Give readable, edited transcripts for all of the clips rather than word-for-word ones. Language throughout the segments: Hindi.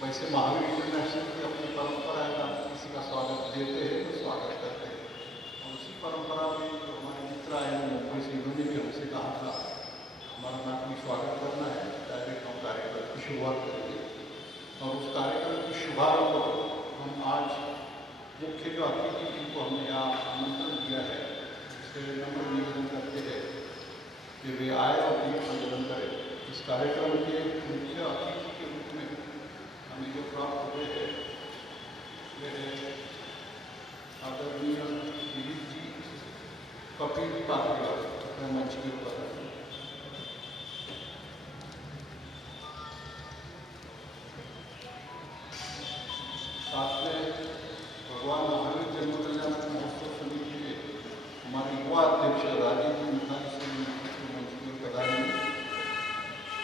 वैसे महावीर इंटरनेशनल की अपनी परंपरा है, हम किसी का स्वागत देते हैं तो स्वागत करते हैं। और उसी परंपरा में जो हमारे मित्र आए हैं मुंबई से, इन्होंने भी हमसे कहा था हमारा नाटक स्वागत करना है, डायरेक्ट हम कार्यक्रम की शुरुआत करेंगे। और उस कार्यक्रम की शुभारंभ हम आज मुख्य जो अतिथि जिनको हमने यहाँ आमंत्रण दिया है उससे नम्र निवेदन करते हैं कि वे आए और दीप प्रज्वलन करें। इस कार्यक्रम के मुख्य अतिथि के रूप में हमें जो प्राप्त हुए हैं वे आदरणीय दिलीप जी, कपिल पात्रिया अपने मंच के ऊपर है। साथ में भगवान महावीर जन्म कल्याण महोत्सव समिति के हमारे युवा अध्यक्ष राजीव जी मुखार्जी से मंच की ओर पधारेंगे,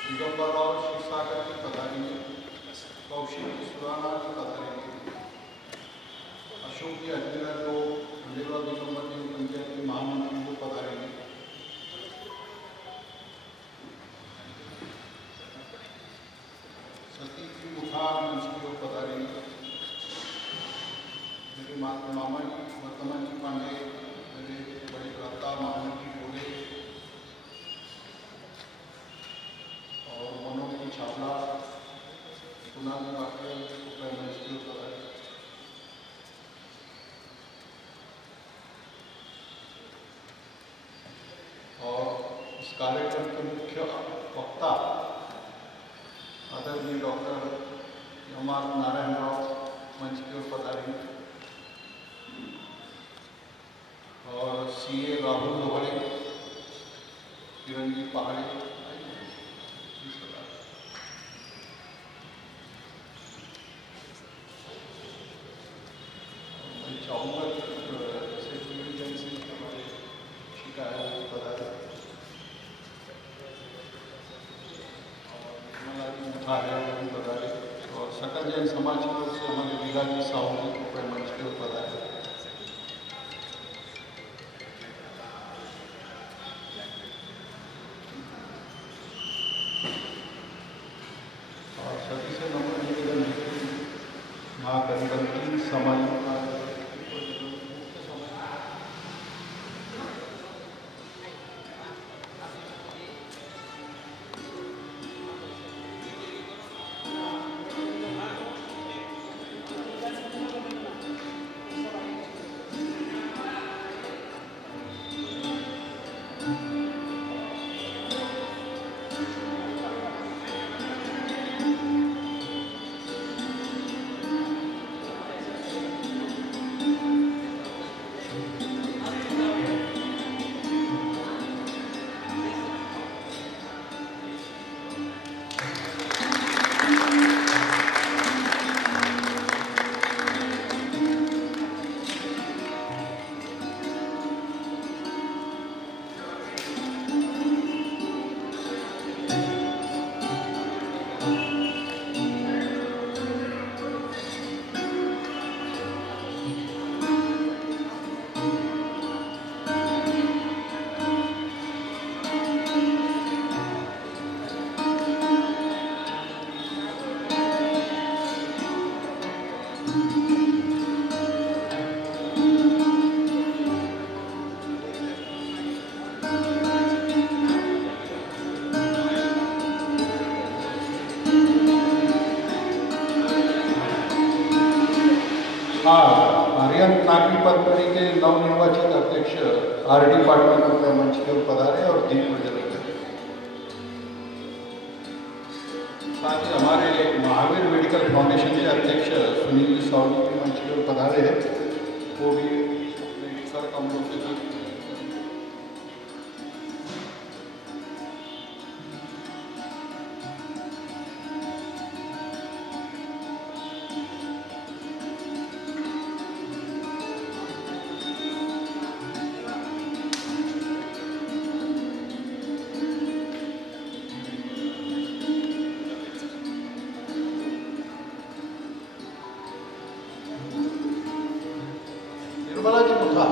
दिगंबर राव क्षीरसागर की पधारेंगे, कौशिक सुराना की पधारेंगे, अशोक जी अजमेरा जो खंडेलवा दिगंबर जी पंचायत के महामंत्री को पधारेंगे, सतीश जी मुखार मंच की ओर पधारेंगे, मेरे मामा जी वर्तमान जी पांडे, मेरे बड़े भ्राता महामंत्री जी बोले और मनोज जी छावला, कुणाल बाकी मंच की ओर पधारे। और इस कार्यक्रम के मुख्य वक्ता आदरणीय डॉक्टर यमार नारायण राव मंच की ओर पधारेंगे और सीए राहुल लोहड़े, किरण जी पहाड़ी। मैं चाहूँगा जैसे टीवी से हमारे शिकायत पधारे और निर्मला जी उठा है पधारे और सकल जैन समाज की ओर से हमारे वीरा जी साहू जी को मंच के ऊपर पधारे। और सभी से नम्र निवेदन है कि यहाँ करीबन 3 समाजों का आर्यन नागरी परंपरा के नवनिर्वाचित अध्यक्ष आर.डी. पाटिल अपने मंच के ऊपर पधारे और दीप प्रज्वलन करें। साथ ही हमारे महावीर मेडिकल फाउंडेशन के अध्यक्ष सुनील साहू के मंच के ऊपर पधारे हैं, वो भी अपने कर कमरों से निर्मला जी मुखा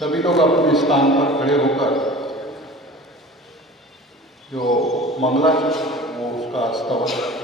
सभी लोग अपने स्थान पर खड़े होकर जो मंगलाचरण वो उसका स्तवन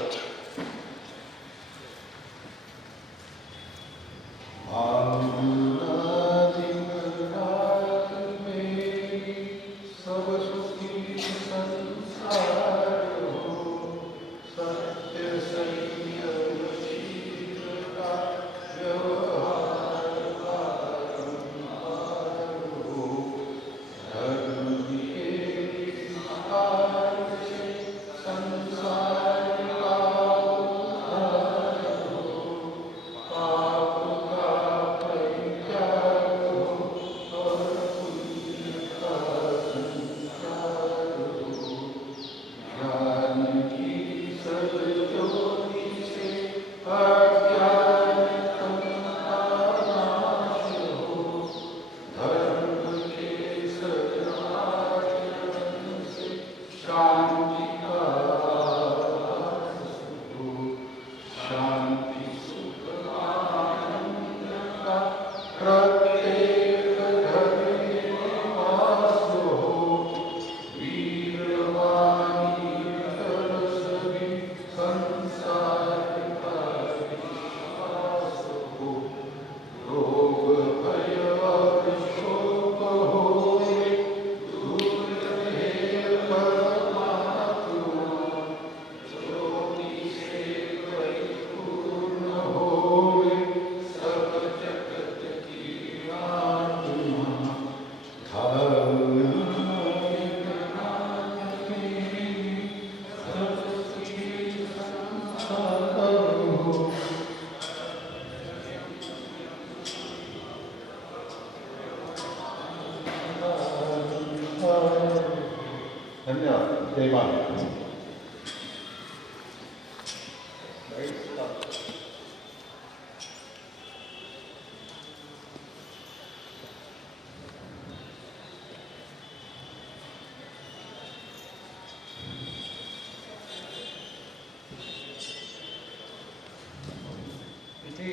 धन्यवाद। जय माता।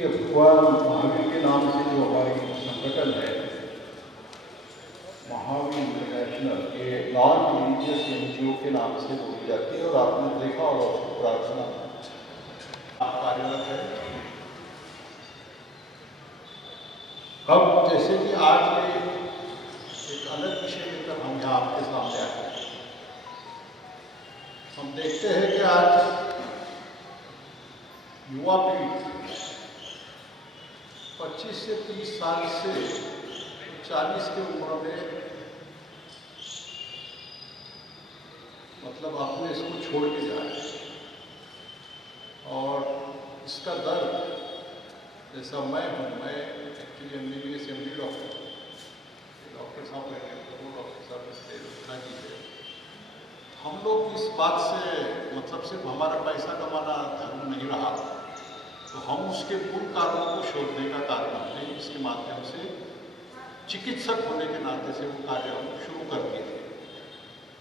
भगवान महावीर के नाम से जो हमारी संगठन है महावीर इंटरनेशनल, ये नॉन रिलीजियस एनजीओ के नाम से बोली जाती है और आपने देखा और उसको प्रार्थना कार्यरत है। अब जैसे कि आज ये एक अलग विषय लेकर हम यहाँ आपके सामने आए हैं। हम देखते हैं कि आज युवा पीढ़ी 25 से 30 साल से 40 की उम्र में मतलब अपने इसको छोड़ के जा रहे हैं और इसका दर्द, जैसा मैं हूँ, मैं एक्चुअली MBBS MD डॉक्टर साहब बैठे तो डॉक्टर साहब उतना जी है। हम लोग इस बात से मतलब सिर्फ हमारा पैसा कमाना धर्म नहीं रहा, तो हम उसके मूल कारणों को शोधने का कार्य हमने इसके माध्यम से चिकित्सक होने के नाते से वो कार्य हम शुरू कर दिए थे।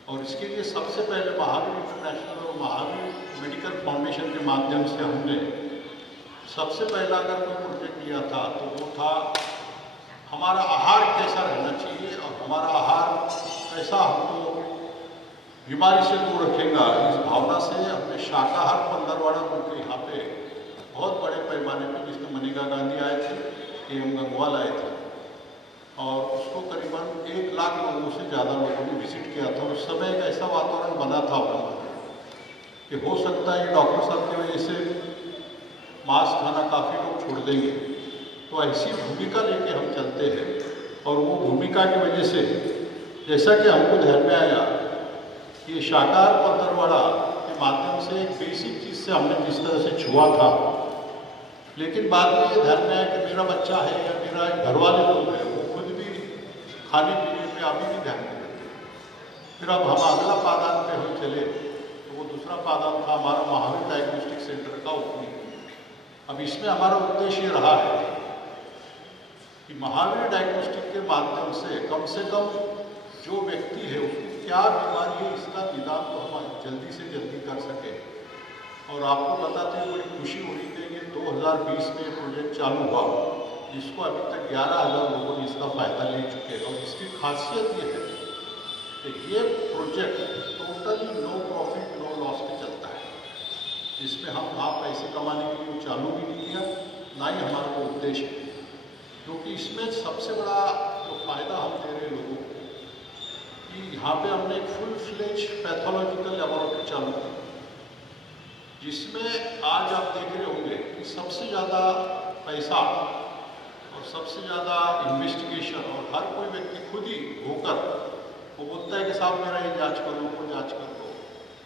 और इसके लिए सबसे पहले महावीर इंटरनेशनल और महावीर मेडिकल फाउंडेशन के माध्यम से हमने सबसे पहला अगर कोई प्रोजेक्ट किया था तो वो था हमारा आहार कैसा रहना चाहिए और हमारा आहार कैसा हमको बीमारी से दूर रखेगा। इस भावना से हमने शाकाहार पंद्रवाड़ा बोल के यहाँ पे बहुत बड़े पैमाने पे, जिसमें मनेका गांधी आए थे, AM गंगवाल आए थे और उसको करीबन 1 लाख लोगों से ज़्यादा लोगों ने विजिट किया था। उस समय एक ऐसा वातावरण बना था कि हो सकता है डॉक्टर साहब की वजह से मांस खाना काफ़ी लोग छोड़ देंगे, तो ऐसी भूमिका लेके हम चलते हैं। और वो भूमिका की वजह से जैसा कि हमको ध्यान में आया कि ये शाकाहार पंद्रवाड़ा के माध्यम से एक बेसिक चीज़ से हमने जिस तरह से छुआ था, लेकिन बाद में ये ध्यान में आया कि मेरा बच्चा है या मेरा घर वाले लोग हैं, वो खुद भी खाने पीने में अभी भी ध्यान नहीं देते। फिर अब हम अगला पादान पे हम चले तो वो दूसरा पादान था हमारा महावीर डायग्नोस्टिक सेंटर का ओपनिंग। अब इसमें हमारा उद्देश्य ये रहा है कि महावीर डायग्नोस्टिक के माध्यम से कम जो व्यक्ति है उसको क्या बीमारी है इसका निदान तो हम जल्दी से जल्दी कर सके। और आपको बताते हुए बड़ी खुशी हो रही है कि 2020 में प्रोजेक्ट चालू हुआ, जिसको अभी तक 11,000 लोगों ने इसका फ़ायदा ले चुके हैं। और इसकी खासियत ये है कि ये project totally no profit no loss पे चलता है, जिसमें हम आप पैसे कमाने के लिए चालू भी नहीं किया, ना ही हमारा वो उद्देश्य है। क्योंकि इसमें सबसे बड़ा जो फ़ायदा हम दे रहे लोगों को कि यहाँ पे हमने एक फुल फ्लेज पैथोलॉजिकल लेबोरेटरी चालू की, जिसमें आज आप देख रहे होंगे कि सबसे ज़्यादा पैसा और सबसे ज़्यादा इन्वेस्टिगेशन, और हर कोई व्यक्ति खुद ही होकर वो बोलता है कि साहब मेरा ये जांच करो, वो जांच कर दो,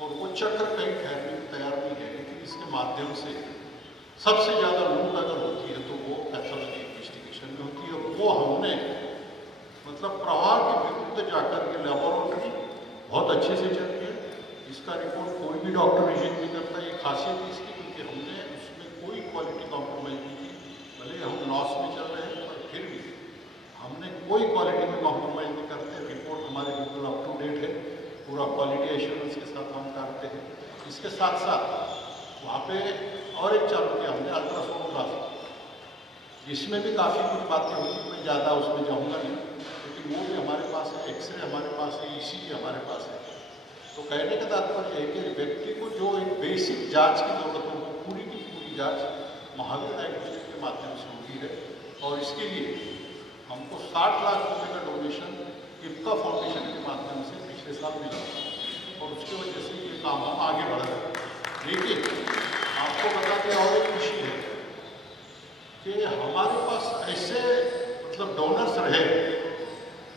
और वो चक्र कहीं ठहरने को तैयार नहीं है। लेकिन इसके माध्यम से सबसे ज़्यादा लूट अगर होती है तो वो पैथोलॉजी इन्वेस्टिगेशन में होती है। वो हमने मतलब प्रवाह के विरुद्ध जाकर के लेबोरेटरी बहुत अच्छे से चल रही है। इसका रिपोर्ट कोई भी डॉक्टर रिजेक्ट नहीं करता। ये खासियत है इसकी, क्योंकि हमने उसमें कोई क्वालिटी कॉम्प्रोमाइज़ नहीं की। भले हम लॉस में चल रहे हैं, पर फिर भी हमने कोई क्वालिटी में कॉम्प्रोमाइज़ नहीं करते। रिपोर्ट हमारे बिल्कुल अप टू डेट है, पूरा क्वालिटी एश्योरेंस के साथ हम करते हैं। इसके साथ साथ वहाँ पे और एक चालू किया हमने अल्ट्रासोनोग्राफी, जिसमें भी काफ़ी कुछ बातें होती हैं, मैं ज़्यादा उसमें जाऊँगा नहीं, लेकिन वो भी हमारे पास है। एक्सरे हमारे पास है, ECG हमारे पास है। तो कहने का तात्पर्य है कि व्यक्ति को जो एक बेसिक जांच की जरूरत है, वो पूरी की पूरी जांच महावीर डायग्नोस्टिक के माध्यम से होती है। और इसके लिए हमको 60 लाख रुपये का डोनेशन IPCA फाउंडेशन के माध्यम से पिछले साल मिला, और उसकी वजह से ये काम हम आगे बढ़ रहे हैं। लेकिन आपको बता दें और एक खुशी है कि हमारे पास ऐसे मतलब डोनर्स रहे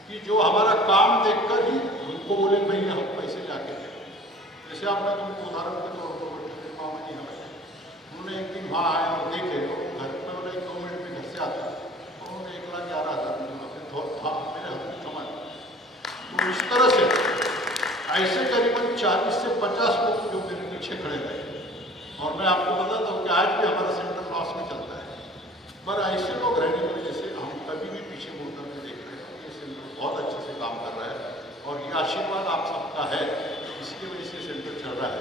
कि जो हमारा काम देखकर ही उनको बोले भैया हम पैसे जाके दें। जैसे आपने तुमको उदाहरण के तौर पर बोले मामा जी हमें, उन्होंने एक दिन वहाँ आए और देखे, घर में बोले 2 मिनट में घर से आता, उन्होंने 1,11,000 था मेरे हाथ में थमा। तो इस तरह से ऐसे करीबन 40 से 50 लोग जो मेरे पीछे खड़े रहे। और मैं आपको बताता हूँ कि आज भी हमारा सेंटर लॉस में चलता है, पर ऐसे लोग रहने की वजह से हम कभी भी पीछे मुड़कर के देख रहे हैं। ये सेंटर बहुत अच्छे से काम कर रहा है, और ये आशीर्वाद आप सबका है, इसकी वजह से सेंटर चल रहा है।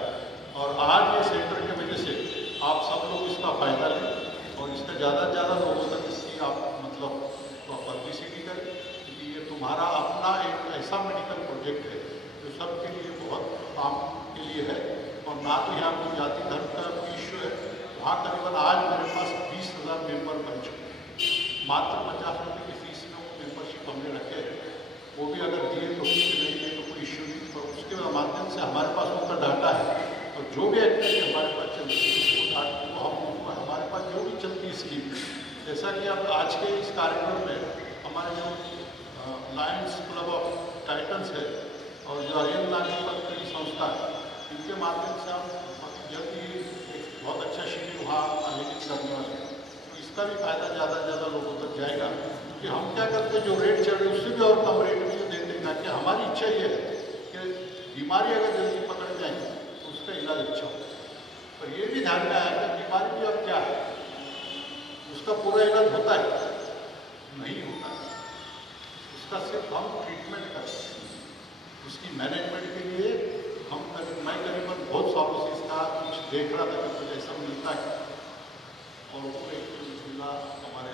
और आज ये सेंटर की वजह से आप सब लोग इसका फ़ायदा लें, और इसका ज़्यादा से ज़्यादा लोगों तक इसकी आप मतलब पब्लिसिटी करें, क्योंकि ये तुम्हारा अपना एक ऐसा मेडिकल प्रोजेक्ट है जो सबके लिए बहुत काम के लिए है। और ना तो यहाँ कोई जाति धर्म का कोई इश्यू है। वहाँ करीबन आज मेरे पास 20,000 मेम्बर बन चुके हैं। मात्र 50 रुपये की फीस में वो मेम्बरशिप हमने रखे हैं। वो भी अगर दिए तो ठीक, नहीं दिए तो कोई इश्यू नहीं। पर उसके माध्यम से हमारे पास उनका डाटा है, और जो भी एक्टिविटी हमारे पास चलती है वो हम हमारे पास जो भी चलती है स्कीम, जैसा कि अब आज के इस कार्यक्रम में हमारे जो लायंस क्लब ऑफ टाइटन्स है और जो आर्यन नागरिक की संस्था है, इनके माध्यम से हम जल्द ही एक बहुत अच्छा शिविर वहाँ आयोजित करने वाले हैं। तो इसका भी फायदा ज़्यादा से ज़्यादा लोगों तक जाएगा, क्योंकि हम क्या करते हैं, जो रेट चल रहे हैं उससे भी और कम रेट में जो देते हैं, ताकि हमारी इच्छा ये है कि बीमारी अगर जल्दी पकड़ जाएगी तो उसका इलाज अच्छा हो। पर ये भी ध्यान में आया कि बीमारी भी अब क्या है, उसका पूरा इलाज होता है नहीं होता है, उसका सिर्फ हम ट्रीटमेंट करते हैं। उसकी मैनेजमेंट के लिए मैं करीबन बहुत सालों से इसका कुछ देख रहा था कि कुछ ऐसा मिलता है। और वो एक जिला हमारे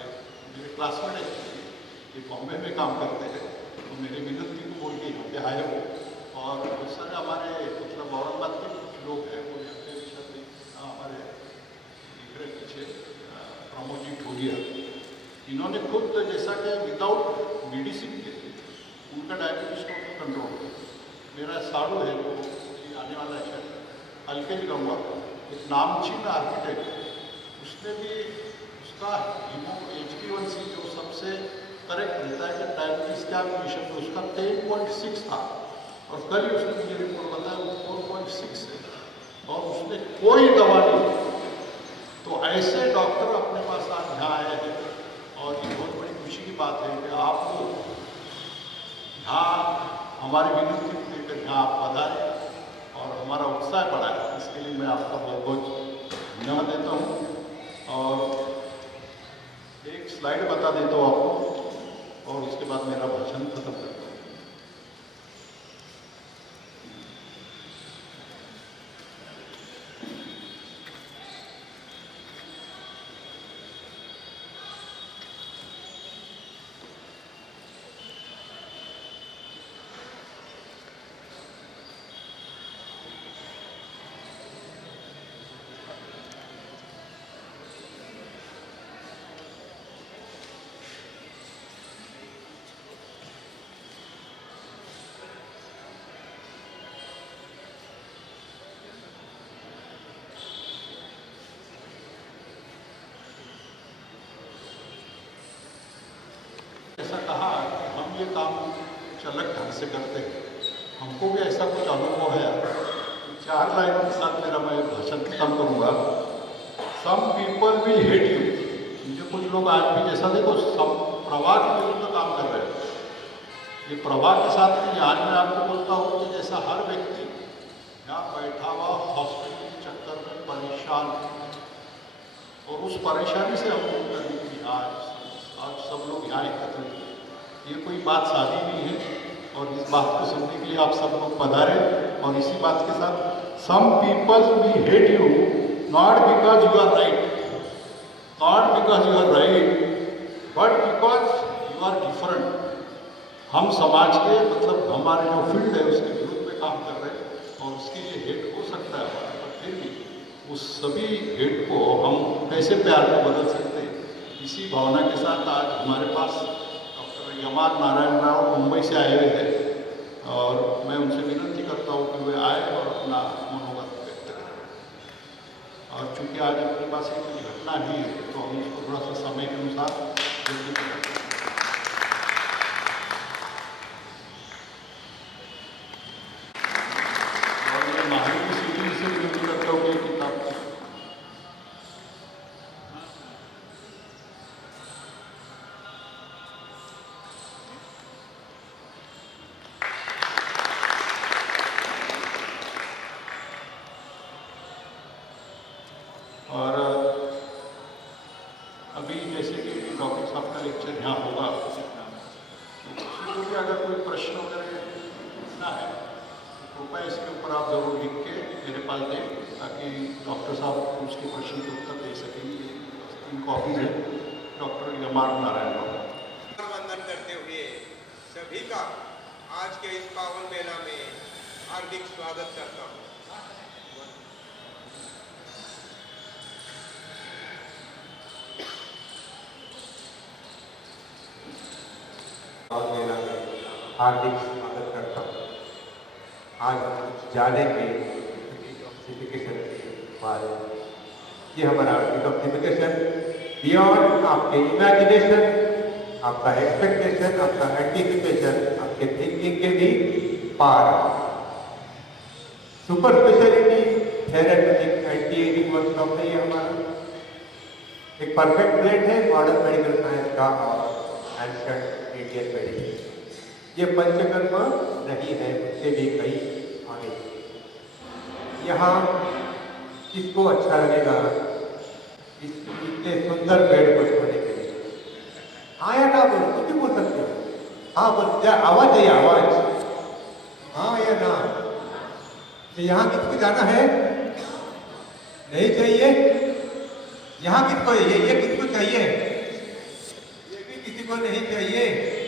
मेरे क्लासमेट है, ये बॉम्बे में काम करते हैं, तो मेरे विनती को बोल के यहाँ पे आए हो। और बहुत सारे हमारे मतलब औरंगाबाद के कुछ लोग हैं, वो यहाँ पे हमारे दिख रहे पीछे प्रमोद जी ठोलिया, इन्होंने खुद जैसा कि विदाउट मेडिसिन के उनका डायबिटीज टोटल कंट्रोल है। मेरा साड़ू है जो आने वाला है, हल्के जी कहूँगा, एक नामचीन आर्किटेक्ट, उसने भी उसका HbA1c जो सबसे करेक्ट रहता है कि डायबिटीज़ क्या कंडीशन है, उसका 10.6 था, और कल ही उसने मुझे रिपोर्ट बताया वो 4.6 है, और उसने कोई दवा नहीं। तो ऐसे डॉक्टर अपने पास आज यहाँ आए हैं, और ये बहुत बड़ी खुशी की बात है कि आप लोग यहाँ हमारी विनती को लेकर यहाँ आप पधारे और हमारा उत्साह बढ़ाए। इसके लिए मैं आपका बहुत बहुत धन्यवाद देता हूँ। और एक स्लाइड बता देता हूँ आपको, और उसके बाद मेरा भाषण खत्म करता हूँ। से करते हैं। हमको भी ऐसा कुछ अनुभव है। 4 लाइनों के साथ मेरा मैं भाषण खत्म करूँगा। Some people will hate you. मुझे कुछ लोग आज भी, जैसा देखो, सब प्रवाह के विरुद्ध काम कर रहे हैं। ये प्रवाह के साथ में आज मैं आपको बोलता हूँ कि जैसा हर व्यक्ति यहाँ बैठा हुआ हॉस्पिटल के चक्कर में परेशान है, और उस परेशानी से हम दूर करने के लिए आज सब लोग यहाँ एकत्रित हैं। ये कोई बात सादी नहीं है, और इस बात को सुनने के लिए आप सब लोग पधारे। और इसी बात के साथ, some people will hate you not because you are right, not because you are right, but because you are different. हम समाज के, मतलब हमारे जो फील्ड है उसके विरुद्ध में काम कर रहे हैं, और उसके लिए हेट हो सकता है, पर फिर भी उस सभी हेट को हम कैसे प्यार में बदल सकते हैं, इसी भावना के साथ आज हमारे पास डॉक्टर यमार नारायण राव मुंबई से आए हुए हैं, और मैं उनसे विनती करता हूँ कि वे आए और अपना मनोगत व्यक्त करें। और चूँकि आज अपने पास एक घटना भी है, तो हम उसको थोड़ा सा समय के अनुसार जल्दी करते हैं। और अभी जैसे कि डॉक्टर साहब का लेक्चर यहाँ होगा, तो भी अगर कोई प्रश्न वगैरह पूछना है तो कृपया इसके ऊपर आप जरूर लिख के मेरे पास दें, ताकि डॉक्टर साहब उसके प्रश्न के उत्तर दे सकेंगे। 3 कॉपीज है डॉक्टर यमार नारायण राव। वंदन करते हुए सभी का आज के इस पावन मेला में हार्दिक स्वागत करता हूँ। मेला में हार्दिक स्वागत करता हूँ। आज हम जानेंगे डिटॉक्सिफिकेशन के बारे में। ये हमारा डिटॉक्सिफिकेशन बियॉन्ड आपके इमेजिनेशन, आपका एक्सपेक्टेशन, आपका एंटिसिपेशन, आपके थिंकिंग के भी पार। Super speciality therapeutic anti ageing workshop है ये हमारा। एक परफेक्ट ब्लेंड है मॉडर्न मेडिकल साइंस का और एंशिएंट इंडियन मेडिसिन। ये पंचकर्म नहीं है, उससे भी कई आगे। यहाँ किसको अच्छा लगेगा इतने सुंदर पेड़ को छोड़ने के लिए? हाँ या ना बोलो, कुछ भी बोल सकते हो। हाँ बोल, आवाज चाहिए, आवाज। हाँ या ना? तो यहाँ किसको जाना है? नहीं चाहिए? यहाँ किसको, ये किसको चाहिए? ये भी किसी को नहीं चाहिए।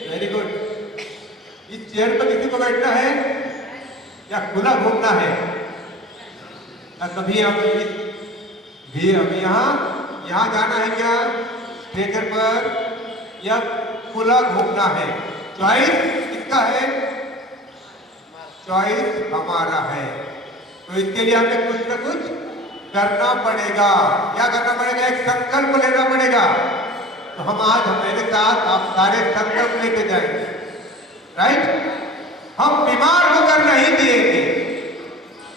Very good. इस चेयर पर किसी को बैठना है या खुला घूमना है? कभी हम भी हम यहाँ जाना है क्या स्टेशन पर, या खुला घूमना है? चॉइस किसका है? चॉइस हमारा है। तो इसके लिए हमें कुछ न कुछ करना पड़ेगा। क्या करना पड़ेगा? एक संकल्प लेना पड़ेगा। तो हम आज हमारे साथ आप सारे संकल्प लेके जाएंगे, राइट? हम बीमार होकर नहीं जिएंगे।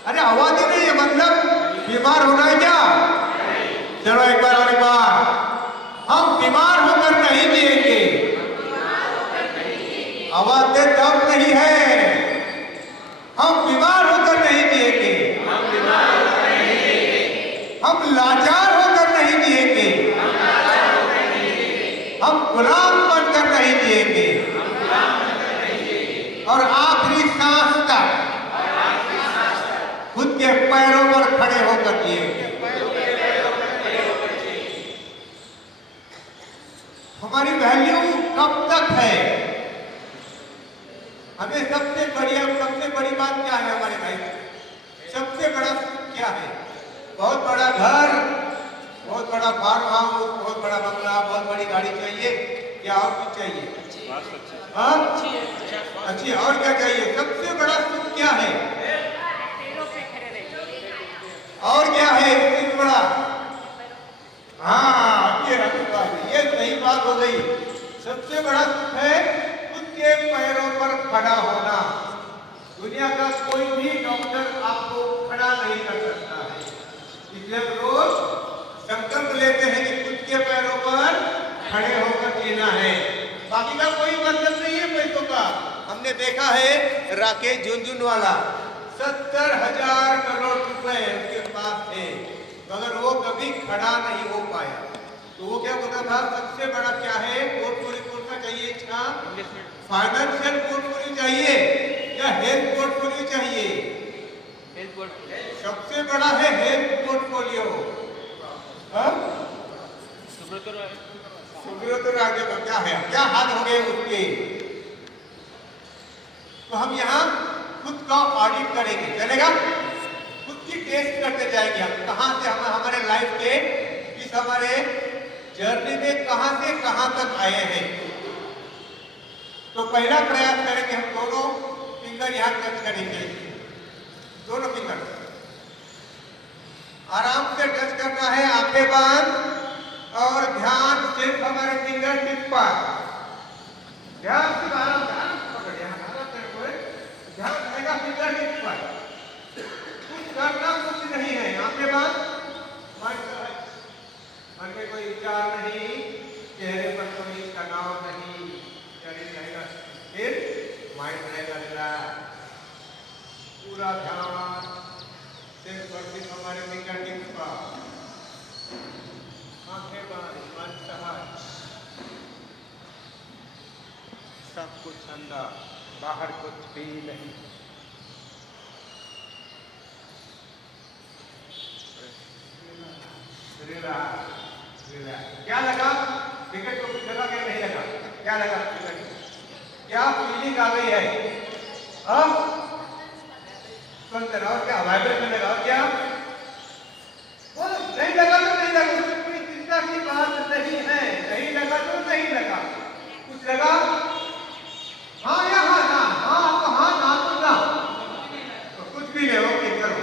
अरे आवाज ही नहीं है, मतलब बीमार होना है क्या? चलो एक बार और एक बार, हम बीमार होकर नहीं जिएंगे। आवाज दे, दम नहीं है। हम बीमार होकर नहीं जिएंगे। हम लाचार होकर नहीं जिएंगे। हम गुलाम बनकर नहीं जिएंगे। और आखिरी सांस तक खुद के पैरों पर खड़े होकर जिएंगे। हमारी वैल्यू कब तक है? हमें सबसे बड़ी बात क्या है हमारे भाई? सबसे बड़ा क्या है? बहुत बड़ा घर, बहुत बड़ा फार्म हाउस, बहुत बड़ा बंगला, बहुत बड़ी गाड़ी चाहिए, क्या और कुछ चाहिए? अच्छी, और क्या चाहिए? सबसे बड़ा सुख क्या है? और क्या है इससे बड़ा? हाँ, ये सही बात हो गई। सबसे बड़ा सुख है खुद के पैरों पर खड़ा होना। दुनिया का कोई भी डॉक्टर आपको खड़ा नहीं कर सकता है, इसलिए हम रोज संकल्प लेते हैं कि खुद के पैरों पर खड़े होकर जीना है। बाकी का कोई मतलब नहीं है पैसों का। हमने देखा है राकेश झुनझुनवाला 70,000 करोड़ रुपए उसके पास थे, मगर वो कभी खड़ा नहीं हो पाया। तो वो क्या बोलता था, सबसे बड़ा क्या है पोर्टफोलियो कौन सा चाहिए? अच्छा, फाइनेंशियल पोर्टफोलियो चाहिए या हेल्थ पोर्टफोलियो चाहिए? हेल्थ पोर्टफोलियो सबसे बड़ा है हेल्थ पोर्टफोलियो। सुब्रत राजे का क्या है, क्या हाल हो गए उसके? तो हम यहाँ खुद का ऑडिट करेंगे, चलेगा? खुद की टेस्ट करते जाएंगे हम, कहाँ से हम हमारे लाइफ के इस हमारे जर्नी में कहाँ से कहाँ तक आए हैं। तो पहला प्रयास करेंगे, हम दोनों फिंगर यहाँ टच करेंगे, दोनों फिंगर आराम से टच करना है, आंखें बंद और ध्यान सिर्फ हमारे फिंगर टिप पर। ध्यान सिर्फ आराम ध्यान रहेगा फिंगर टिप पर, कुछ करना कुछ नहीं है। आंखें बंद, मन में कोई विचार नहीं, चेहरे पर कोई तनाव नहीं, शरीर रहेगा स्थिर, माइंड रहेगा रिलैक्स, पूरा ध्यान सिर्फ और सिर्फ हमारे फिंगर टिप पर। आंखें बंद, मन सहज, सब कुछ अंदर, बाहर कुछ भी नहीं। क्या लगा विकेट को? कुछ लगा क्या नहीं लगा? क्या लगा विकेट? क्या फीलिंग आ गई है? सुनते रहो, क्या वाइब्रेशन लगा? क्या नहीं लगा तो नहीं लगा, उसमें कोई चिंता की बात नहीं है। नहीं लगा तो नहीं लगा, कुछ लगा हाँ या हाँ ना, हाँ तो हाँ, ना तो ना, तो कुछ भी नहीं। ओके चलो,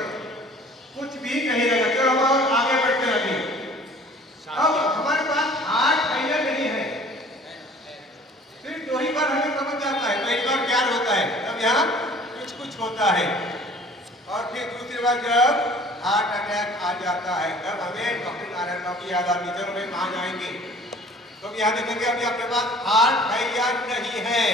कुछ भी नहीं लगा। चलो हम आगे बढ़ते हैं। अभी अब हमारे पास हार्ट फेलियर नहीं है, सिर्फ दो ही बार हमें समझ जाता है। पहली बार ज्ञान होता है, तब यहाँ कुछ कुछ होता है, और फिर दूसरी बार जब हार्ट अटैक आ जाता है तब हमें डॉक्टर नारायण राव की याद आती है। चलो भाई वहां जाएंगे तो यहाँ देखेंगे अभी अपने पास हार्ट फेलियर नहीं है।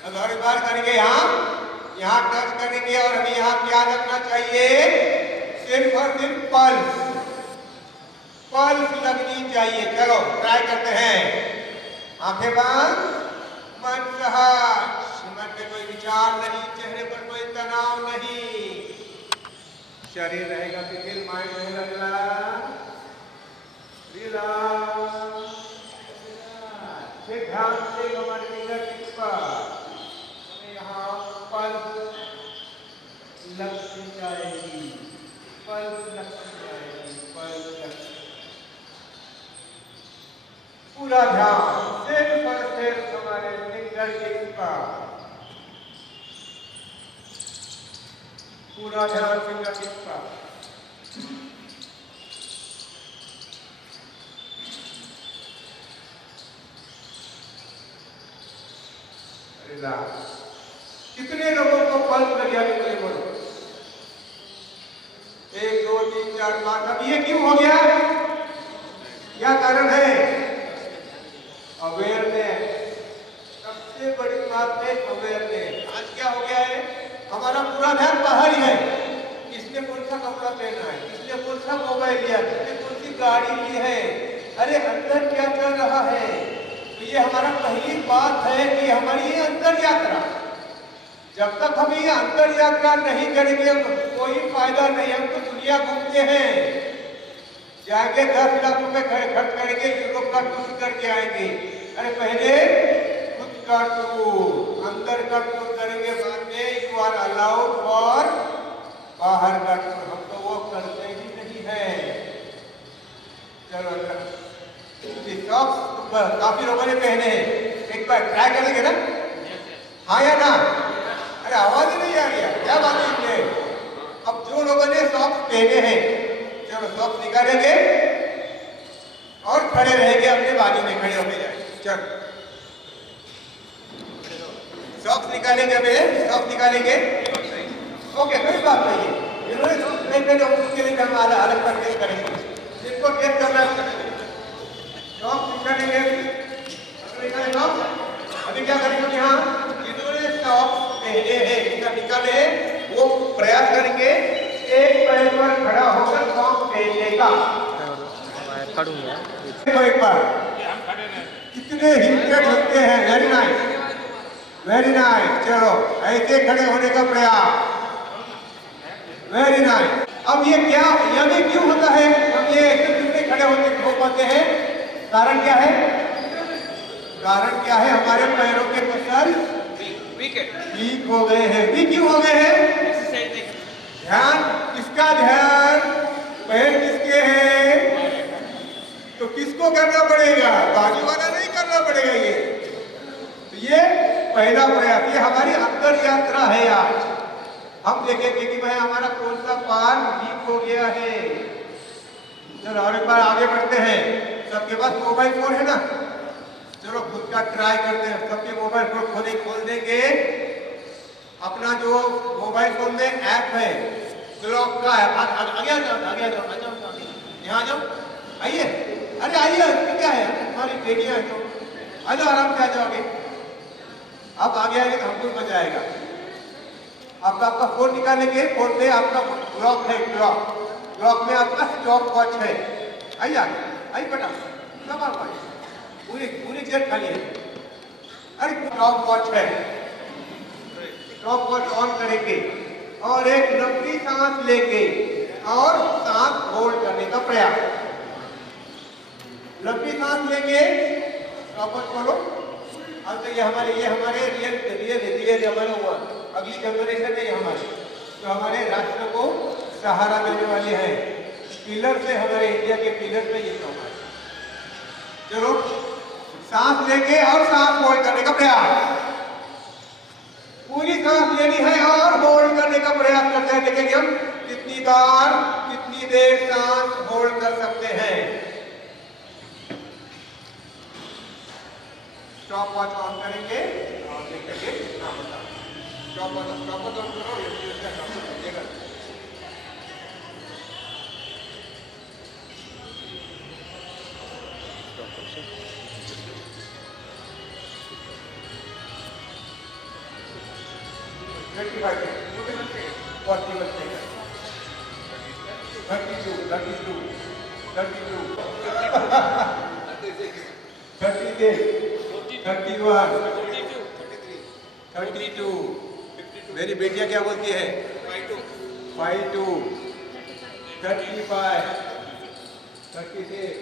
अब हर बार करेंगे, यहाँ टच करेंगे और हमें यहाँ क्या रखना चाहिए? सिर्फ और सिर्फ पल्स लगनी चाहिए। चलो ट्राई करते हैं। आंखें बंद, मन सहज, मन में कोई विचार नहीं, चेहरे पर कोई तनाव नहीं, शरीर रहेगा फिर माइंड रहेगा रिलैक्स। फिर ध्यान से हमारे फिंगर टिप पर यहाँ पल्स लगती जाएगी, पल्स लगती जाएगी, पल्स लगती। पूरा ध्यान सिर्फ और सिर्फ हमारे फिंगर टिप पर, पूरा ध्यान फिंगर टिप पर। कितने लोगों को पल्स लग गया? कितने बोलो? 1 2 3 4 5। अब ये क्यों हो गया? क्या कारण है? अवेयरनेस। सबसे बड़ी बात है अवेयरनेस। आज क्या हो गया है, हमारा पूरा ध्यान बाहर ही है। किसने कौन सा कपड़ा पहना है, किसने कौन सा मोबाइल लिया, किसने कौन सी गाड़ी ली है, अरे अंदर क्या चल रहा है। तो ये हमारा पहली बात है कि हमारी ये अंतर यात्रा, जब तक हम ये अंतर यात्रा नहीं करेंगे कोई फायदा नहीं। हम तो दुनिया घूमते हैं, जाके 10 लाख रुपए खर्च करेंगे, यूरोप का टूर करके आएंगे। अरे पहले खुद का टूर, अंदर का टूर करेंगे, बाद में यू आर अलाउड फॉर बाहर का टूर। हम तो वो करते ही नहीं है। चलो सॉक्स काफी लोगों ने पहने हैं, एक बार ट्राई करेंगे ना? हाँ या ना? अरे आवाज ही नहीं आ रही है, क्या बात है? अब जो लोगों ने सॉक्स पहने हैं, चलो सॉक्स निकालेंगे और खड़े रहेंगे, अपने बाजू में खड़े होके जाए। चलो सॉक्स निकालेंगे अभी, सॉक्स निकालेंगे। ओके, कोई बात नहीं है, इन्होंने सॉक्स नहीं पहने उसके लिए हम अलग अलग परचेज करेंगे। जिनको टेस्ट करना है सॉक्स निकालेंगे, निकाले सॉक्स। अभी क्या करेंगे यहाँ, जिन्होंने सॉक्स पहने हैं जिनका निकाले वो प्रयास करेंगे एक पैर पर खड़ा होकर सॉक्स पहनने का। एक बार कितने हिंटेड होते हैं, वेरी नाइस, वेरी नाइस। चलो ऐसे खड़े होने का प्रयास, वेरी नाइस। अब ये क्या, यह भी क्यों होता है, हम ये ऐसे कितने खड़े होते हो पाते हैं, कारण क्या है, कारण क्या है, हमारे पैरों के मसल वीक हो गए हैं। वीक क्यों हो गए हैं, ध्यान किसका, ध्यान पैर किसके हैं, तो किसको करना पड़ेगा, बाजू वाला नहीं करना पड़ेगा। ये पहला प्रयास, ये हमारी अंतर यात्रा है आज। हम देखेंगे कि भाई हमारा कौन सा पार्ट वीक हो गया है। चलो और एक बार आगे बढ़ते हैं। सबके पास मोबाइल फोन है ना, चलो खुद का ट्राई करते हैं। सबके मोबाइल फोन खोल देंगे, अपना जो मोबाइल फोन में ऐप है क्लॉक का है, आगे आ जाओ, यहाँ जाओ, आइए, अरे आइए, क्या है हमारी बेटियां है तो आ जाओ, आराम से आ जाओगे। आप आगे आएंगे तो हमको मजा आएगा। आपका फोन निकालेंगे, फोन में आपका क्लॉक है, क्लॉक में आपका स्टॉप वॉच है। आइए आइए बेटा, सब आप आइए, पूरी चेयर खाली है। अरे स्टॉप वॉच है, स्टॉप वॉच ऑन करेंगे और एक लंबी सांस लेंगे और सांस होल्ड करने का प्रयास। लंबी सांस लेंगे, स्टॉप वॉच खोलो। अब तो ये हमारे रियल हमारा हुआ, अगली जनरेशन है ये हमारे, तो हमारे राष्ट्र को सहारा देने वाले हैं। पिलर से, हमारे इंडिया के पिलर पे ये तो हमारे। चलो सांस लेंगे और सांस होल्ड करने का प्रयास। पूरी सांस लेनी है और होल्ड करने का प्रयास करते हैं। देखेंगे हम कितनी बार, कितनी देर सांस होल्ड कर सकते हैं। स्टॉप वॉच ऑन करेंगे और देखेंगे कितना होता है। स्टॉप वॉच ऑन करो, ये समझिएगा। मेरी बेटियां क्या बोलती है, 52, 35, 36,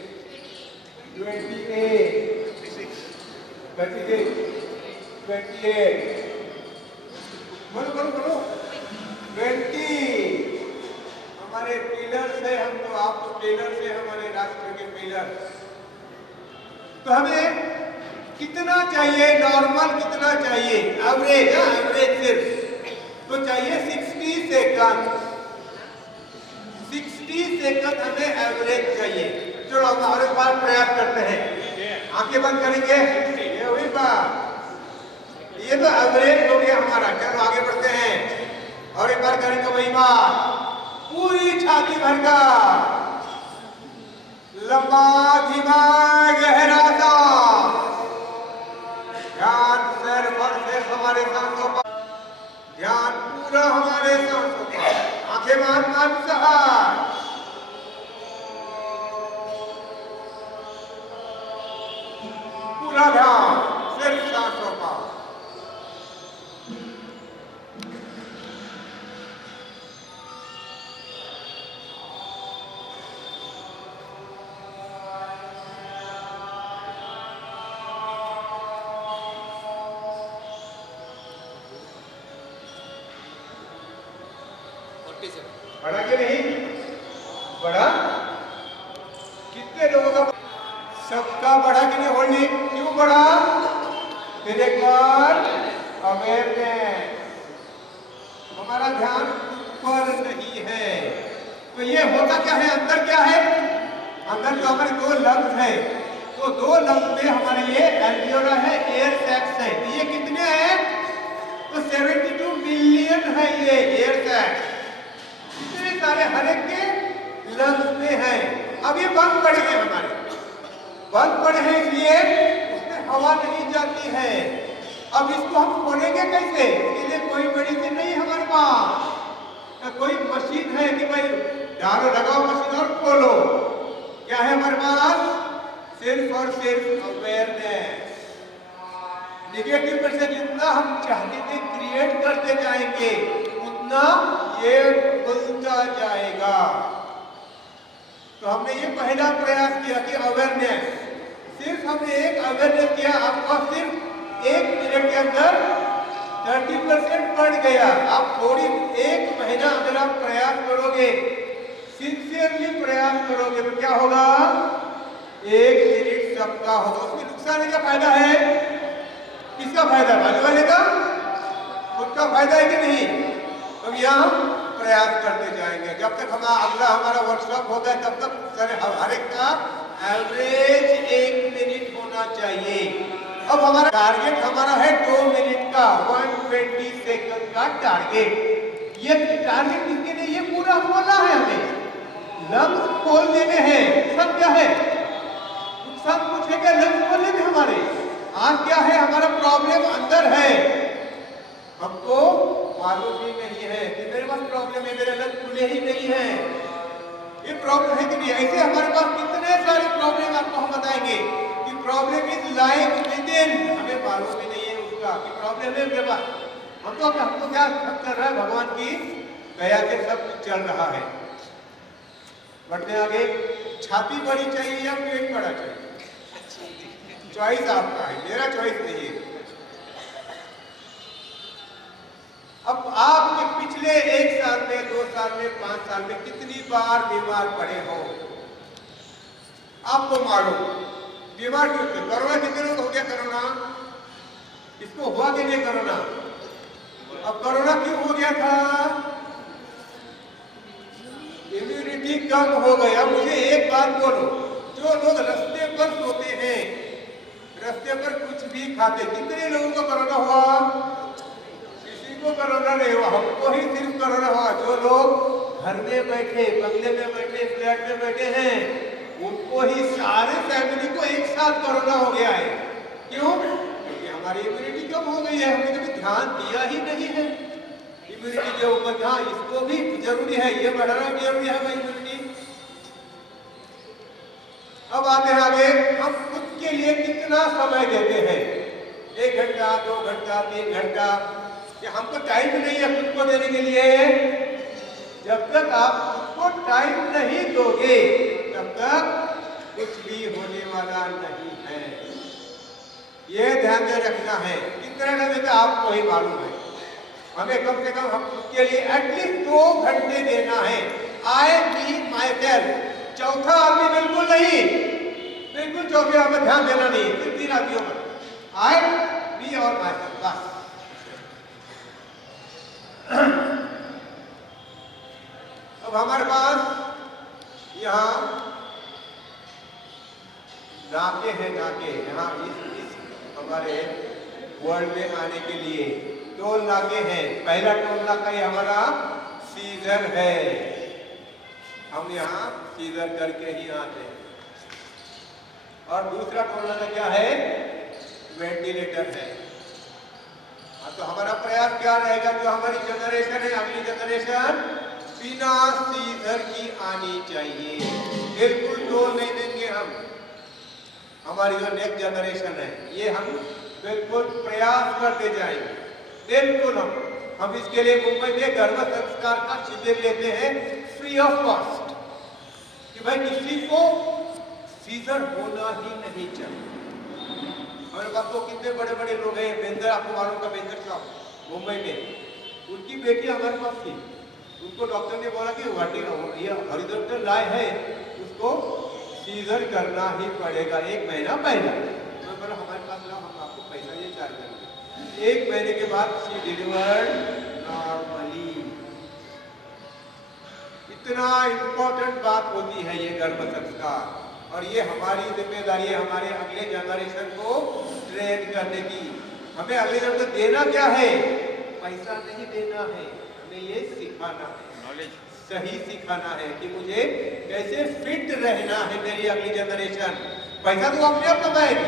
28, 36, 28, बोलो 20। हमारे पिलर्स है, हम तो आप तो पिलर्स है, हमारे राष्ट्र के पिलर। तो हमें कितना चाहिए, नॉर्मल कितना चाहिए, एवरेज सिर्फ तो चाहिए 60 सेकंड। 60 सेकंड हमें एवरेज चाहिए। चलो और एक बार प्रयास करते हैं, आंखें बंद करेंगे, ये हुई बात, ये तो एवरेज हो गया हमारा। चलो आगे बढ़ते हैं और एक बार करेंगे वही बात, पूरी छाती भरकर, लंबा धीमा गहरा सांस। ध्यान सिर्फ और सिर्फ हमारे सांसों पर, ध्यान पूरा हमारे सांसों पर, आंखें बंद सहार। पूरा ध्यान सिर्फ सांसों पर। बड़ा कि नहीं बड़ा, कितने लोगों का, सबका बड़ा कि नहीं, होल्डिंग क्यों बड़ा, फिर एक बार अवेयरनेस, हमारा ध्यान ऊपर नहीं है। तो ये होता क्या है, अंदर क्या है, अंदर जो हमारे 2 लंग्स है, तो 2 लंग्स में हमारे ये एल्वियोला है, एयर सैक्स है। ये कितने हैं, तो 72 मिलियन है ये एयर सैक, इतने सारे हर एक के लंग्स में हैं। अब ये बंद पड़े हैं, हमारे बंद पड़े हैं, इसलिए उसमें हवा नहीं जाती है। अब इसको हम खोलेंगे कैसे? इसके लिए कोई मेडिसिन नहीं है हमारे पास, या कोई मशीन है कि भाई डालो लगाओ मशीन और खोलो। क्या है हमारे पास? सिर्फ और सिर्फ अवेयरनेस। निगेटिव परसेंट जितना हम चाहते थे क्रिएट करते जाएंगे उतना ये खुलता जाएगा। तो हमने ये पहला प्रयास किया कि अवेयरनेस, सिर्फ हमने एक अवेयरनेस किया, आपको सिर्फ 1 मिनट के अंदर 30% बढ़ गया। आप थोड़ी 1 महीना अगर आप प्रयास करोगे, सिंसियरली प्रयास करोगे तो क्या होगा? 1 मिनट सबका होगा। उसमें नुकसान का फायदा है, किसका फायदा? बाजू वाले का, खुद का फायदा है कि नहीं? तो यहाँ प्रयास करते जाएंगे जब तक अगला हमारा वर्कशॉप होता है, तब तक हर एक का एवरेज 1 मिनट होना चाहिए। अब हमारा टारगेट हमारा है 2 मिनट का, 120 सेकंड का टारगेट। ये टारगेट किसके लिए? ये पूरा खोलना है हमें, लंग्स खोल देने हैं। सब क्या है? सब कुछ है क्या लंग्स खोलने में हमारे? आज क्या है हमारा प्रॉब्लम अंदर है, हमको मालूम ही नहीं है कि मेरे पास प्रॉब्लम है, मेरे लंग्स खुले ही नहीं है। ये प्रॉब्लम है कि नहीं? ऐसे हमारे पास कितने सारे प्रॉब्लम आपको हम बताएंगे कि problem is like with in, हमें मालूम ही नहीं है उसका कि प्रॉब्लम है मेरे पास। हमको क्या कर रहा है? भगवान की दया से सब कुछ चल रहा है। बढ़ते आगे। छाती बड़ी चाहिए या पेट बड़ा चाहिए? चॉइस आपका है, मेरा चॉइस नहीं है। अब आपके पिछले 1 साल में, 2 साल में, 5 साल में कितनी बार बीमार पड़े हो आपको मालूम। बीमार क्यों थे? कोरोना कितने लोग हो गया? कोरोना इसको हुआ कि नहीं कोरोना? अब कोरोना क्यों हो गया था? इम्यूनिटी कम हो गया। मुझे एक बात बोलो, जो लोग रास्ते पर सोते हैं, रास्ते पर कुछ भी खाते, कितने लोगों को कोरोना हुआ? किसी को कोरोना नहीं हुआ, हमको ही सिर्फ कोरोना हुआ। जो लोग घर में बैठे, बंगले में बैठे, फ्लैट में बैठे हैं, उनको ही, सारे फैमिली को एक साथ कोरोना हो गया है। क्यों? क्योंकि हमारी इम्यूनिटी कम हो गई है, हमने कभी ध्यान दिया ही नहीं है इम्यूनिटी के ऊपर। हाँ, इसको भी जरूरी है, ये बढ़ाना जरूरी है इम्यूनिटी। अब आगे हम खुद के लिए कितना समय देते हैं? 1 घंटा, 2 घंटा, 3 घंटा, ये हमको टाइम नहीं है खुद को देने के लिए। जब तक आप खुद को टाइम नहीं दोगे तब तक कुछ भी होने वाला नहीं है। ये ध्यान में रखना है। कितना टाइम देते आपको ही मालूम है। हमें कम से कम हम खुद के लिए एटलीस्ट 2 घंटे देना है। आई मी माई सेल्फ। चौथा आदमी बिल्कुल नहीं, बिल्कुल चौथे आदमी ध्यान देना नहीं, सिर्फ 3 आदमियों पर, आई मी और माई सेल्फ, बस। अब हमारे पास यहाँ नाके हैं, नाके यहाँ इस हमारे वर्ल्ड में आने के लिए टोल नाके हैं। पहला टोल नाका ये हमारा सीजर है, हम यहाँ सीजर करके ही आते हैं। और दूसरा टोल नाका क्या है? वेंटिलेटर है। तो हमारा प्रयास क्या रहेगा? जो हमारी जनरेशन है, अगली जनरेशन बिना सीजर की आनी चाहिए। बिल्कुल टोल नहीं देंगे हम। हमारी जो नेक्स्ट जनरेशन है, ये हम बिल्कुल प्रयास करते जाएंगे। बिल्कुल हम इसके लिए मुंबई में गर्भ संस्कार का शिविर लेते हैं फ्री ऑफ कॉस्ट, कि भाई किसी को सीजर होना ही नहीं चाहिए। हमारे पास तो कितने बड़े बड़े लोग हैं, बेंदर, आपको मालूम का बेंदर साहब मुंबई में, उनकी बेटी हमारे पास थी। उनको डॉक्टर ने बोला कि हॉरिजॉन्टल लाए है, उसको सीजर करना ही पड़ेगा 1 महीना पहले। तो बोला हमारे पास लाओ, हम आपको पैसा ये चार्ज करेंगे। 1 महीने के बाद शी डिलीवर्ड नॉर्मली। इतना इम्पोर्टेंट बात होती है ये गर्भ संस्कार, और ये हमारी जिम्मेदारी है हमारे अगले जनरेशन को ट्रेन करने की। हमें अगले जनरेशन को देना क्या है? पैसा नहीं देना है, हमें ये सिखाना है, नॉलेज सही सिखाना है कि मुझे कैसे फिट रहना है मेरी अगली जनरेशन। पैसा तो अपने आप कमाएगी,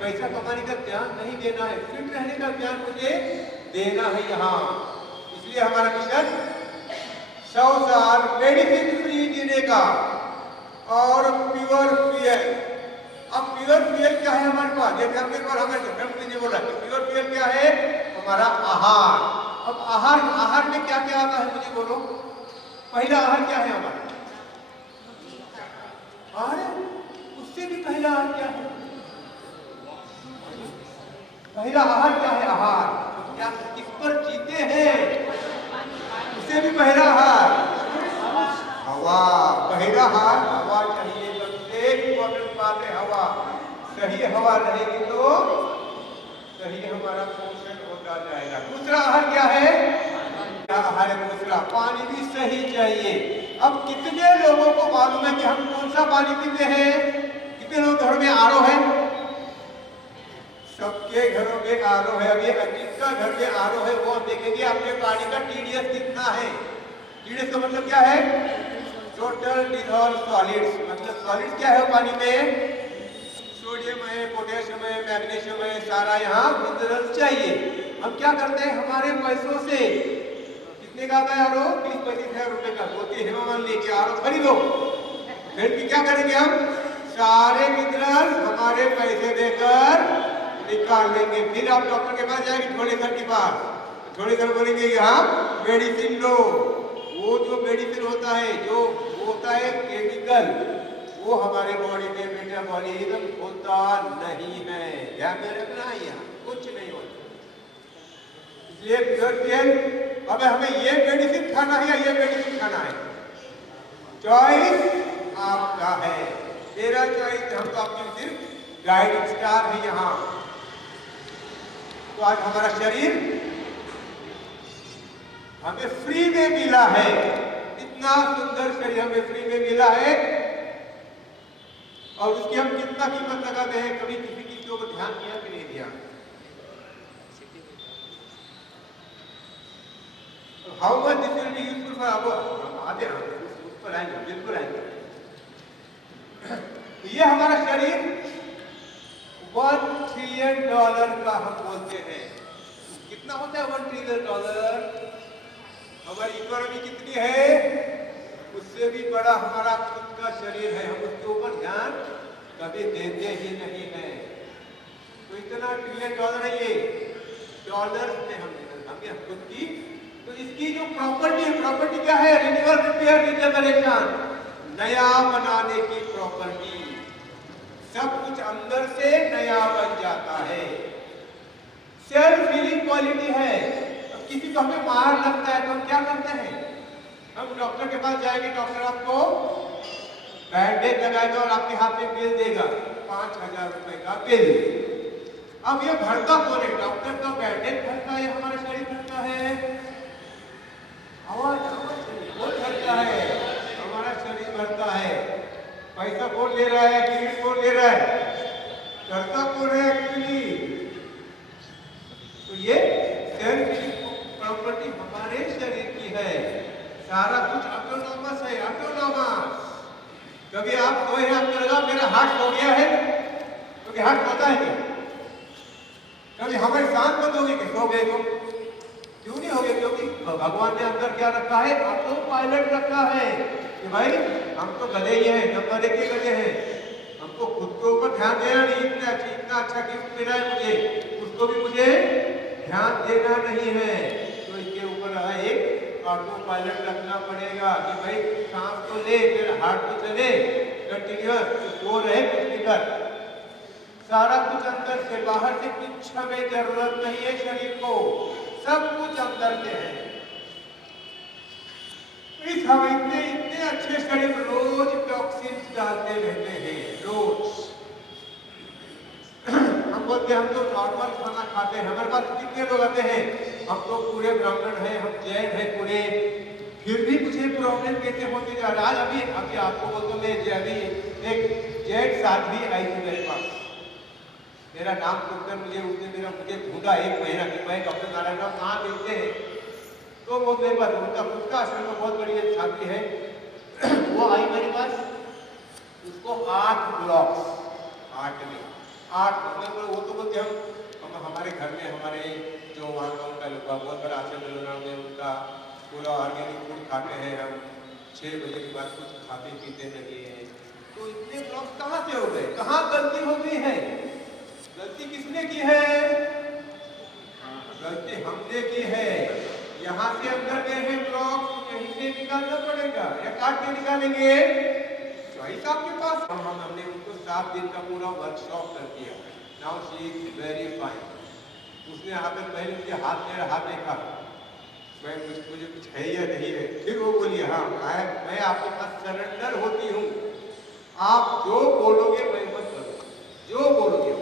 पैसा कमाने का ज्ञान नहीं देना है, फिट रहने का ज्ञान मुझे देना है यहाँ। इसलिए हमारा मिशन 100 साल मेडिसिन फ्री जीने का और प्योर फ्यूल। अब प्योर फ्यूल क्या है हमारे पास? जैसे हमने एक बार हमें बोला कि प्योर फ्यूल क्या है? हमारा आहार। अब आहार में क्या क्या आता है मुझे बोलो। पहला आहार क्या है हमारा? अरे उससे भी पहला आहार क्या है? पहला आहार क्या है? आहार क्या किस पर जीते हैं? उससे भी पहला आहार हवा। पहला आहार हवा चाहिए, सबसे इम्पोर्टेंट बात है हवा। सही हवा रहेगी तो सही हमारा पोषण होता जाएगा। दूसरा आहार क्या है? क्या आहार है दूसरा? पानी भी सही चाहिए। अब कितने लोगों को मालूम है कि हम कौन सा पानी पीते हैं? कितने लोग घरों में आरओ है? सबके घरों में आरओ है। अभी जिसका घर में आरओ है वो देखेंगे अपने पानी का टीडीएस कितना है। टीडीएस का मतलब क्या है? Total dissolve solids. मतलब सॉलिड्स क्या है पानी में? सोडियम है, पोटेशियम है, मैग्नीशियम है, सारा यहाँ मिनरल्स चाहिए। हम क्या करते हैं? हमारे पैसों से कितने का आता है आरओ? 20-25 रुपए का। बोलते हेमामान लेके आरओ खरीदो। फिर भी क्या करेंगे हम? सारे मिनरल्स हमारे पैसे देकर निकाल लेंगे। फिर आप डॉक्टर के पास जाएंगे, थोड़े सर के पास, थोड़े सर बोलेंगे यहाँ मेडिसिन लो। वो जो मेडिसिन होता है, जो होता है केमिकल, वो हमारे बॉडी में मेटाबॉलिज्म होता नहीं है। ध्यान में रखना है, यहाँ कुछ नहीं होता। इसलिए प्योर फ्यूल, अब हमें ये मेडिसिन खाना है या ये मेडिसिन खाना है, चॉइस आपका है। मेरा चॉइस, हम तो आपकी सिर्फ गाइडिंग स्टार है यहाँ। तो आज हमारा शरीर हमें फ्री में मिला है। इतना सुंदर शरीर हमें फ्री में मिला है और उसकी हम कितना कीमत लगाते हैं? कभी किसी चीजों को ध्यान दिया कि नहीं दिया? How much this will be useful for our, आते हैं उस पर आएंगे, बिल्कुल आएंगे। ये हमारा शरीर $1 ट्रिलियन का हम बोलते हैं। कितना होता है $1 ट्रिलियन? हमारी इकोनॉमी कितनी है? उससे भी बड़ा हमारा खुद का शरीर है। हम उसके ऊपर ध्यान कभी देते ही नहीं है। तो इतना $1 ट्रिलियन है ये, डॉलर में हमने खुद की। तो इसकी जो प्रॉपर्टी है, प्रॉपर्टी क्या है? रिन्यूअल, रिपेयर, रिजनरेशन, नया बनाने की प्रॉपर्टी। सब कुछ अंदर से नया बन जाता है। सेल्फ हीलिंग क्वालिटी है। अब किसी को हमें मार लगता है तो हम क्या करते हैं? हम डॉक्टर के पास जाएंगे, डॉक्टर आपको बैंडेज लगाएगा और आपके हाथ में बिल देगा, 5000 रुपए का बिल। अब ये भरता कौन है? डॉक्टर का बैंडेज भरता है, हमारा शरीर भरता है? आवाज कौन भरता है? हमारा शरीर भरता है। पैसा कौन ले रहा है? क्लिनिक कौन ले रहा है? करता कौन है एक्चुअली? तो ये सेल्फ हीलिंग प्रॉपर्टी हमारे शरीर की है। सारा कुछ ऑटोनॉमस है, ऑटोनॉमस। कभी आप सोए हैं, आपको लगा मेरा हार्ट हो गया है, क्योंकि हार्ट होता है क्या? कभी हमारे सांस बंद हो गई कि सो गए? तो क्यों नहीं हो गया? क्योंकि भगवान ने अंदर क्या रखा है? ऑटो पायलट रखा है कि भाई हम तो गधे ही हैं, नंबर 1 के गधे हैं। हमको खुद के ऊपर ध्यान देना नहीं। इतना अच्छा गिफ्ट मिला है मुझे, उसको भी मुझे ध्यान देना नहीं है। तो इसके ऊपर एक ऑटो पायलट रखना पड़ेगा कि भाई सांस तो ले, फिर हार्ट तो चले कंटिन्यूअस, वो रहे कुछ भी कर। सारा कुछ अंदर से, बाहर से कुछ हमें जरूरत नहीं है शरीर को, सब कुछ अंदर से है। इस हमें इतने अच्छे शरीर रोज टॉक्सिन्स डालते रहते हैं, रोज। हम बोलते हैं हम तो नॉर्मल खाना खाते हैं। हमारे पास कितने लोग आते हैं, हम तो पूरे ब्राह्मण हैं, हम जैन हैं पूरे, फिर भी मुझे प्रॉब्लम कैसे होती जा रहा है? अभी आपको बोलता मैं अभी एक जैन साध्वी आई थी मेरे पास। मेरा नाम सुनकर मुझे ढूंढा 1 महीना कि मैं डॉक्टर नारायण राव कहाँ मिलते हैं। तो वो मेरे पास उनका खुद का आश्रम में बहुत बड़ी एक छात्री है, वो आई मेरे पास। उसको 8 ब्लॉक्स, 8 में 8 मतलब वो तो बोलते हम हमारे घर में हमारे जो वहाँ का उनका लोग बहुत बड़ा आश्रम में उनका पूरा ऑर्गेनिक फूड खाते हैं। हम 6 बजे के बाद कुछ खाते पीते नहीं है। तो इतने ब्लॉक्स कहाँ से हो गए? कहाँ गलती हो गई है? गलती किसने की है? गलती हमने की है। यहाँ से अंदर गए हैं ब्लॉक, यहीं से निकालना पड़ेगा या काट के निकालेंगे? चॉइस आपके पास। हमने उनको 7 दिन का पूरा वर्कशॉप कर दिया। Now she is very fine. उसने आकर पहले मुझे मेरा हाथ देखा, मुझे कुछ है या नहीं है। फिर वो बोली हाँ मैं आपके पास सरेंडर होती हूँ, आप जो बोलोगे मैं मत करूँ, जो बोलोगे।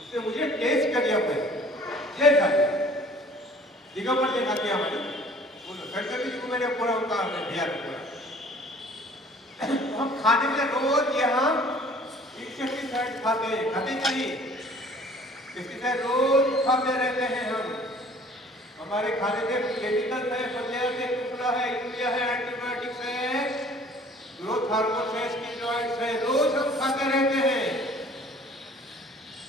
उसने मुझे टेस्ट कर लिया पहले, ये था दिगंबर देखा किया मैंने, बोलो सरकारी जी को मैंने पूरा उनका ध्यान पूरा। हम खाने में रोज यहाँ पेस्टिसाइड खाते नहीं, पेस्टिसाइड रोज खाते रहते हैं हम। हमारे खाने में केमिकल्स है, फर्टिलाइजर है, टुकड़ा है, यूरिया है, एंटीबायोटिक्स है, ग्रोथ हार्मोन है, स्टेरॉइड्स है, रोज हम खाते रहते हैं।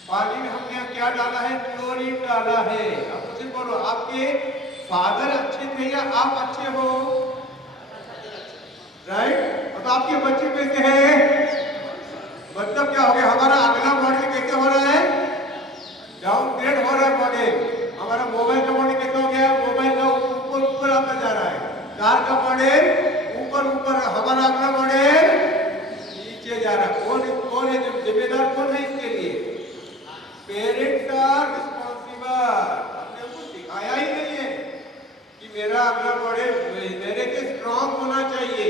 पानी में हमने क्या डाला है? क्लोरीन डाला है। अब मुझे बोलो, आपके फादर अच्छे थे या आप अच्छे हो? राइट? अब आपके बच्चे कैसे हैं? मतलब क्या हो गया? हमारा अगला मॉडल कैसे हो रहा है? डाउनग्रेड हो रहा है मॉडल। हमारा मोबाइल का मॉडल कैसे हो गया? मोबाइल का ऊपर आता जा रहा है। कार का मॉडल ऊपर, हमारा अगला मॉडल नीचे जा रहा है। कौन है जिम्मेदार? कौन है इसके लिए? Parents are responsible. हमने उनको सिखाया ही नहीं है कि मेरा अगला मॉडल मेरे से स्ट्रॉन्ग होना चाहिए।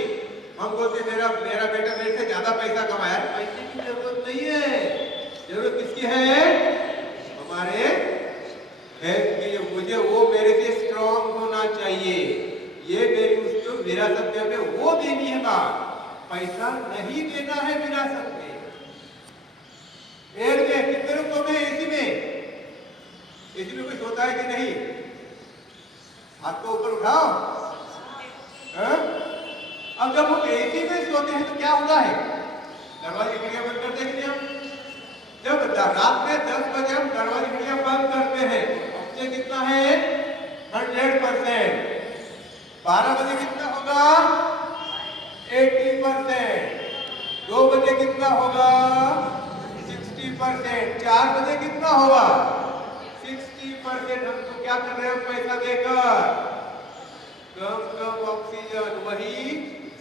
हम बोलते मेरा बेटा मेरे से ज्यादा पैसा कमाया। पैसे की जरूरत नहीं है, जरूरत किसकी है? हमारे हेल्थ की। मुझे वो मेरे से स्ट्रॉन्ग होना चाहिए, ये मेरी उसको विरासत में वो देनी है। बात पैसा नहीं देना है विरासत में। एयर में कितने लोग तो में एसी में कुछ होता है कि नहीं? हाथ को ऊपर उठाओ। अब जब हम एसी में सोते हैं तो क्या होता है? दरवाजे खिड़कियां बंद करते हैं कि हम? जब रात में 10 बजे हम दरवाजे खिड़कियां बंद करते हैं, ऑक्सीजन कितना है? 100%। 12 बजे कितना होगा? 80%। 2 बजे कितना होगा? 60%। 4 बजे कितना होगा? 60%। हम तो क्या कर रहे हैं पैसा देकर? कम ऑक्सीजन, वही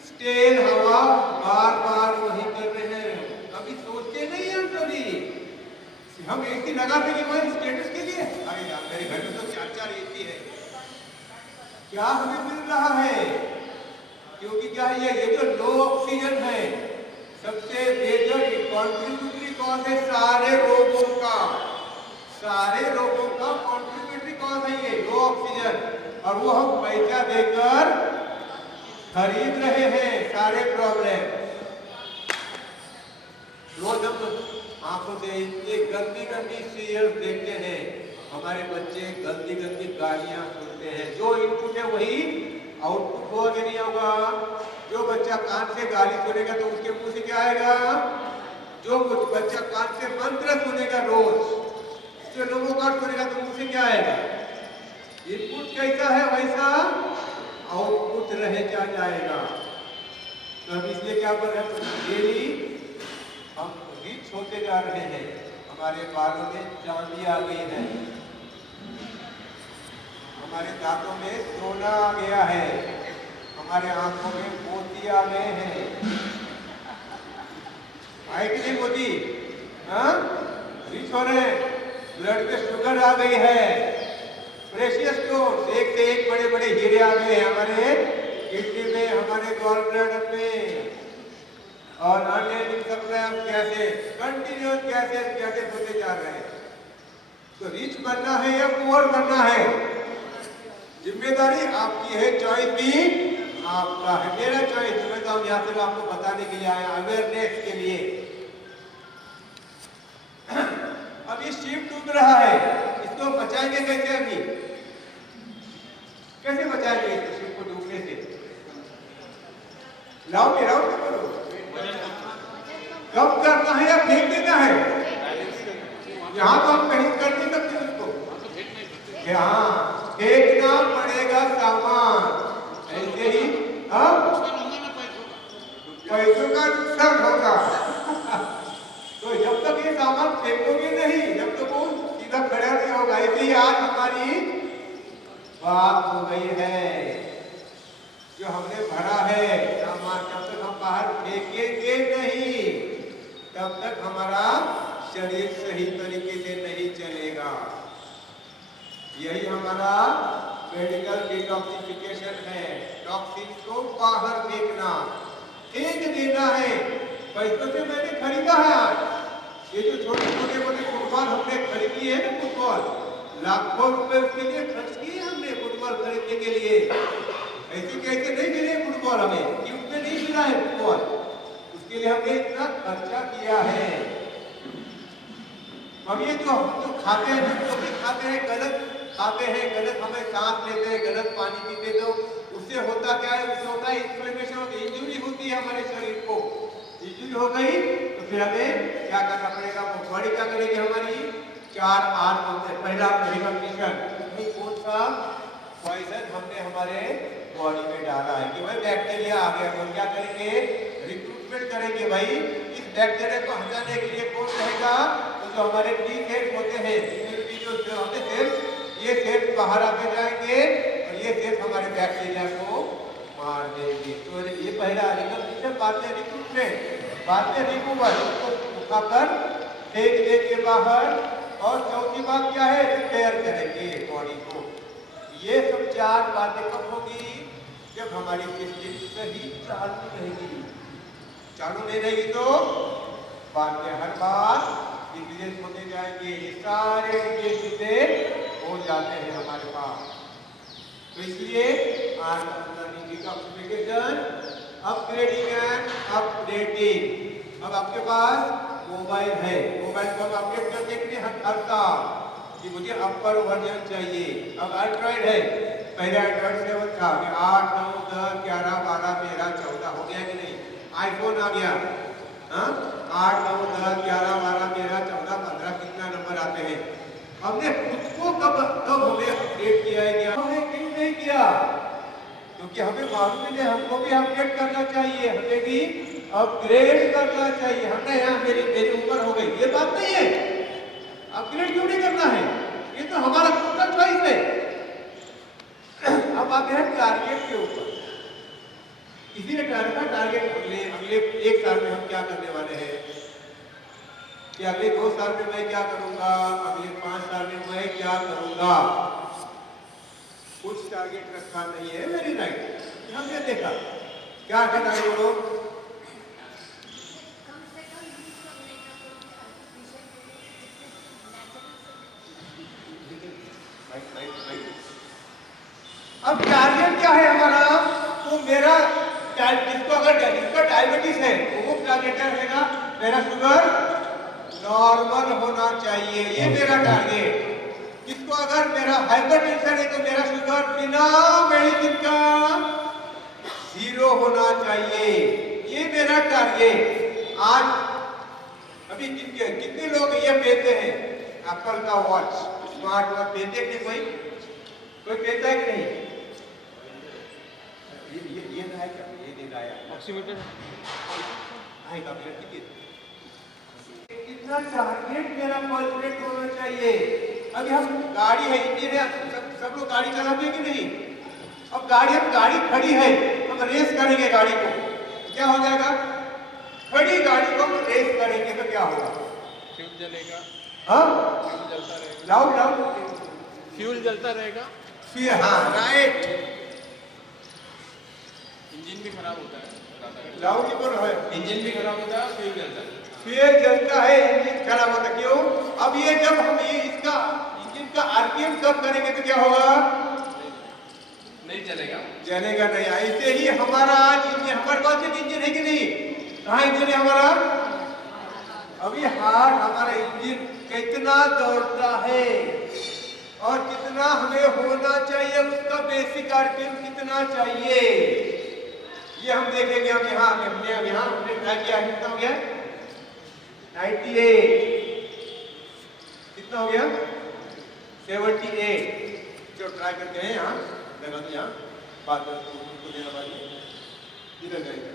स्टेल हवा बार वही कर रहे हैं। कभी सोचते नहीं हम कभी। हम एसी लगाते कि हमारे स्टेटस के लिए। अरे यार मेरे घर में तो 4 एसी है। क्या हमें मिल रहा है? क्योंकि क्या है ये जो लो ऑक्सीजन है, सबसे मेजर कॉन्ट्रीब्यूटरी कॉज है सारे रोगों का कॉन्ट्रीब्यूटरी कॉज है ये लो ऑक्सीजन। और वो हम पैसा देकर खरीद रहे हैं सारे प्रॉब्लम। रोज हम आंखों से इतनी गंदी सीरियल देखते हैं, हमारे बच्चे गंदी गालियां सुनते हैं। जो इनपुट है वही आउटपुट होगा कि नहीं होगा? जो बच्चा कान से गाली सुनेगा तो उसके मुंह से क्या आएगा? जो बच्चा कान से मंत्र सुनेगा रोज, जो लोगों का सुनेगा तो मुंह से क्या आएगा? इनपुट कैसा है वैसा आउटपुट रह जाएगा। तो हम इसलिए क्या कर रहे हैं? डेली हम रिच होते जा रहे हैं। हमारे बालों में चांदी आ गई है, हमारे दांतों में सोना आ गया है, हमारे आंखों में मोती आ गए हैं। आए कि नहीं मोती? रिच हो रहे हैं। ब्लड में शुगर आ गई है, प्रेशियस स्टोन्स एक से एक बड़े हीरे आ गए हैं हमारे किडनी में, हमारे गॉल ब्लैडर में। और अन्य सप्लाई गैसेस, कंटिन्यूअस गैसेस होते जा रहे हैं। तो रिच बनना है या पुअर बनना है? जिम्मेदारी आपकी है, चॉइस भी आपका है। मेरा चॉइस मैं तो यहाँ से आपको बताने के लिए आया, अवेयरनेस के लिए। अभी शिप डूब रहा है, इसको बचाएंगे कैसे? अभी कैसे बचाएंगे इसको शिप को डूबने से? लाओगे करो, कम करना है या फेंक देना है? यहाँ तो हम कहीं कर नहीं सकते उसको, हाँ फेंकना पड़ेगा सामान। ऐसे ही पैसों का नुकसान होगा। तो जब तक ये सामान फेंकोगे नहीं, जब तक वो सीधा खड़ा नहीं होगा। ऐसे ही आज हमारी बात हो गई है, जो हमने भरा है सामान, जब तक हम बाहर फेंकेंगे नहीं तब तक हमारा शरीर सही तरीके से नहीं चलेगा। यही हमारा मेडिकल डिटॉक्सिफिकेशन है। टॉक्सिन को बाहर फेंकना, फेंक देना है। पैसों से मैंने खरीदा है आज ये जो छोटे छोटे मोटे फुटबॉल हमने खरीद लिए है ना, फुटबॉल लाखों रुपए उसके लिए खर्च किए हमने फुटबॉल खरीदने के लिए। ऐसे कैसे नहीं मिले फुटबॉल, हमें गिफ्ट में नहीं मिला है फुटबॉल, उसके लिए हमने इतना खर्चा किया है। अब ये जो खाते हैं, जो भी खाते हैं गलत खाते हैं, गलत हमें सांस लेते हैं, गलत पानी पीते, तो उससे होता क्या है? उससे होता है इन्फ्लेमेशन होती है, इंजरी होती है हमारे शरीर को। इंजरी हो गई तो फिर हमें क्या करना पड़ेगा? बॉडी क्या करेगी हमारी? 4 8 होते हैं। पहला रिकग्निशन, कौन सा पॉइजन हमने हमारे बॉडी में डाला है कि भाई बैक्टीरिया आ गया, हम क्या करेंगे? रिक्रूटमेंट करेंगे भाई इस बैक्टीरिया को हटाने के लिए कौन रहेगा? तो जो हमारे टी सेल्स होते हैं, इम्यूनिटी जो होते सेल्स, ये सेल्स बाहर आते जाएंगे और ये सेल्स हमारे बैक्टीरिया को मार देंगे। तो ये पहला रिकग्निशन, बाद में रिक्रूटमेंट, बाद में रिमूवल, उसको उठाकर फेंक देंगे बाहर। और चौथी बात क्या है? रिपेयर करेंगे बॉडी को। ये सब 4 बातें कब होगी? जब हमारी सिस्टम सही चालू रहेगी। चालू नहीं रहेगी तो बाद में हर बार डिजीज होते जाएंगे। ये सारे डिजीज हो जाते हैं हमारे पास। तो इसलिए आज डिटॉक्सिफिकेशन, अपग्रेडिंग एंड अपडेटिंग। अब आपके पास मोबाइल है, मोबाइल को हम अपडेट कर देंगे हर साल कि मुझे अपर वर्जन चाहिए। अब एंड्रॉइड है, पहले एंड्रॉइड 7 था, 8 9 10 11 12 13 14 हो गया कि नहीं? आईफोन आ गया, 8 9 10 11 12 13 14 15 कितना नंबर आते हैं। हमने खुद को कब हमें अपडेट किया है? क्या हमने क्यों नहीं किया? क्योंकि हमें मालूम है हमको भी अपडेट करना चाहिए, हमें भी अपग्रेड करना चाहिए। हमने यहाँ मेरी उम्र हो गई, ये बात नहीं है, अपग्रेड क्यों नहीं करना है? ये तो हमारा खुद का चॉइस है। अब आते हैं टारगेट के ऊपर। इसीलिए टारगेट अगले 1 साल में हम क्या करने वाले हैं, कि अगले 2 साल में मैं क्या करूंगा, अगले 5 साल में मैं क्या करूंगा। कुछ टारगेट रखा नहीं है। वेरी राइट, हमने देखा क्या करना है वो लोग। अब टारगेट क्या है हमारा? तो मेरा जिसका डायबिटीज है वो टारगेट क्या रहेगा? मेरा शुगर नॉर्मल होना चाहिए, ये मेरा टारगेट। किसको अगर मेरा हाइपरटेंशन है तो मेरा शुगर बिना मेडिसिन का 0 होना चाहिए, ये मेरा टारगेट। आज अभी कितने लोग ये पहनते हैं? एप्पल का वॉच, स्मार्ट वॉच पहनते हैं? कोई पहनता है कि नहीं? ये ना है क्या? ये नहीं लाया ऑक्सीमीटर है का कितना टारगेट मेरा परफेक्ट होना चाहिए। अभी हम गाड़ी है, इंजन है, सब लोग गाड़ी चलाते हैं कि नहीं? अब गाड़ी खड़ी है, हम रेस करेंगे गाड़ी को, क्या हो जाएगा? खड़ी गाड़ी को हम रेस करेंगे तो क्या होगा? फ्यूल जलेगा। हाँ, फ्यूल जलता रहेगा। लाउड फ्यूल जलता रहेगा। फिर हाँ राइट, इंजन भी खराब होता है। लाउड ही बोलो है। इंजन भी खराब होता है, फ्यूल जलता है। फ्यूल जलता है, इंजन खराब होता है। क्यों? अब ये जब हम ये इसका इंजन का आरपीएम कम करेंगे तो क्या होगा? नहीं चलेगा, चलेगा नहीं। ऐसे ही हमारा इंजन, हमारे पास एक इंजन है कि नहीं? कहाँ इंजन है हमारा? अभी हार्ट हमारा इंजन कितना दौड़ता है और कितना हमें होना चाहिए, उसका बेसिक आरपीएम कितना चाहिए, ये हम देखेंगे। हम हमने क्या किया, कितना हो गया 98, कितना हो गया 78। जो ट्राई करते हैं यहाँ लगा दो, यहाँ बात को देना बाकी इधर जाएगा।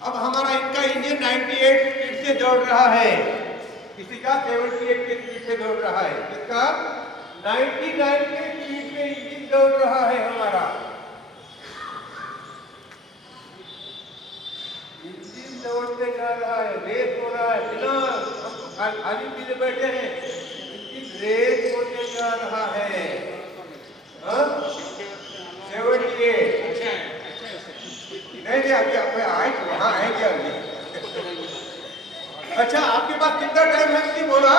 अब हमारा इनका इंजन 98 स्पीड से दौड़ रहा है, किसी का 78 के स्पीड से दौड़ रहा है, किसका 99 के स्पीड में इंजन दौड़ रहा है हमारा। इंजन दौड़ते जा रहा है, रेस हो रहा है, बिना खाली पीछे बैठे हैं, इंजन रेस होते जा रहा है। 78 नहीं अभी आप आए वहाँ आएंगे अभी। अच्छा, आपके पास कितना टाइम है? किसी बोला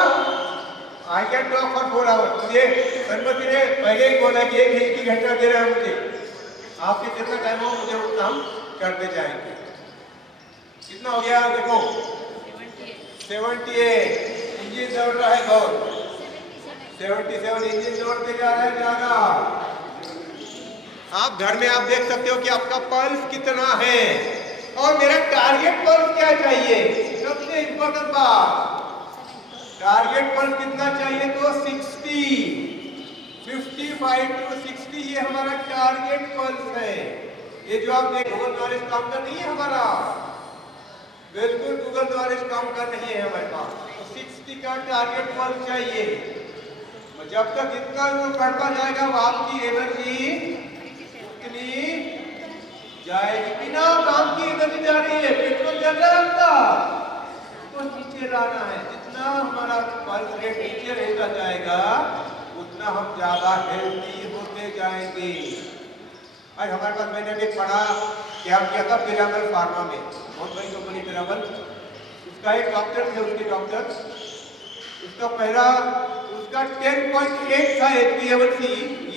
I can talk for 4 hours. मुझे सरपति ने पहले ही बोला कि 1 घंटा दे रहा है मुझे, आपके जितना टाइम हो मुझे उतना हम करते जाएंगे। कितना हो गया देखो 78, इंजन दौड़ रहा है बहुत, 77 इंजन दौड़ते जा रहा है ज्यादा। आप घर में आप देख सकते हो कि आपका पल्स कितना है और मेरा टारगेट पल्स क्या चाहिए, सबसे इंपॉर्टेंट बात, टारगेट पल्स कितना चाहिए तो 60, 55 to 60 ये हमारा टारगेट पल्स है। ये जो आप देख गूगल नॉलेज काम कर नहीं है हमारा, बिल्कुल गूगल नॉलेज काम कर नहीं है हमारे पास, तो 60 का टारगेट पल्स चाहिए। जब तक इतना बढ़ता जाएगा वो आपकी एनर्जी जाएगी, बिना काम की एनर्जी जा रही है, पेट्रोल जल रहा है आपका, तो नीचे लाना है। जितना हमारा पल्स रेट नीचे रहता जाएगा उतना हम ज्यादा हेल्दी होते जाएंगे। आज हमारे पास मैंने भी पढ़ा क्या किया था पिरामल फार्मा में, बहुत बड़ी कंपनी पिरामल, उसका एक डॉक्टर थे, उसके डॉक्टर, उसका पहला उसका 10.8 था HbA1c,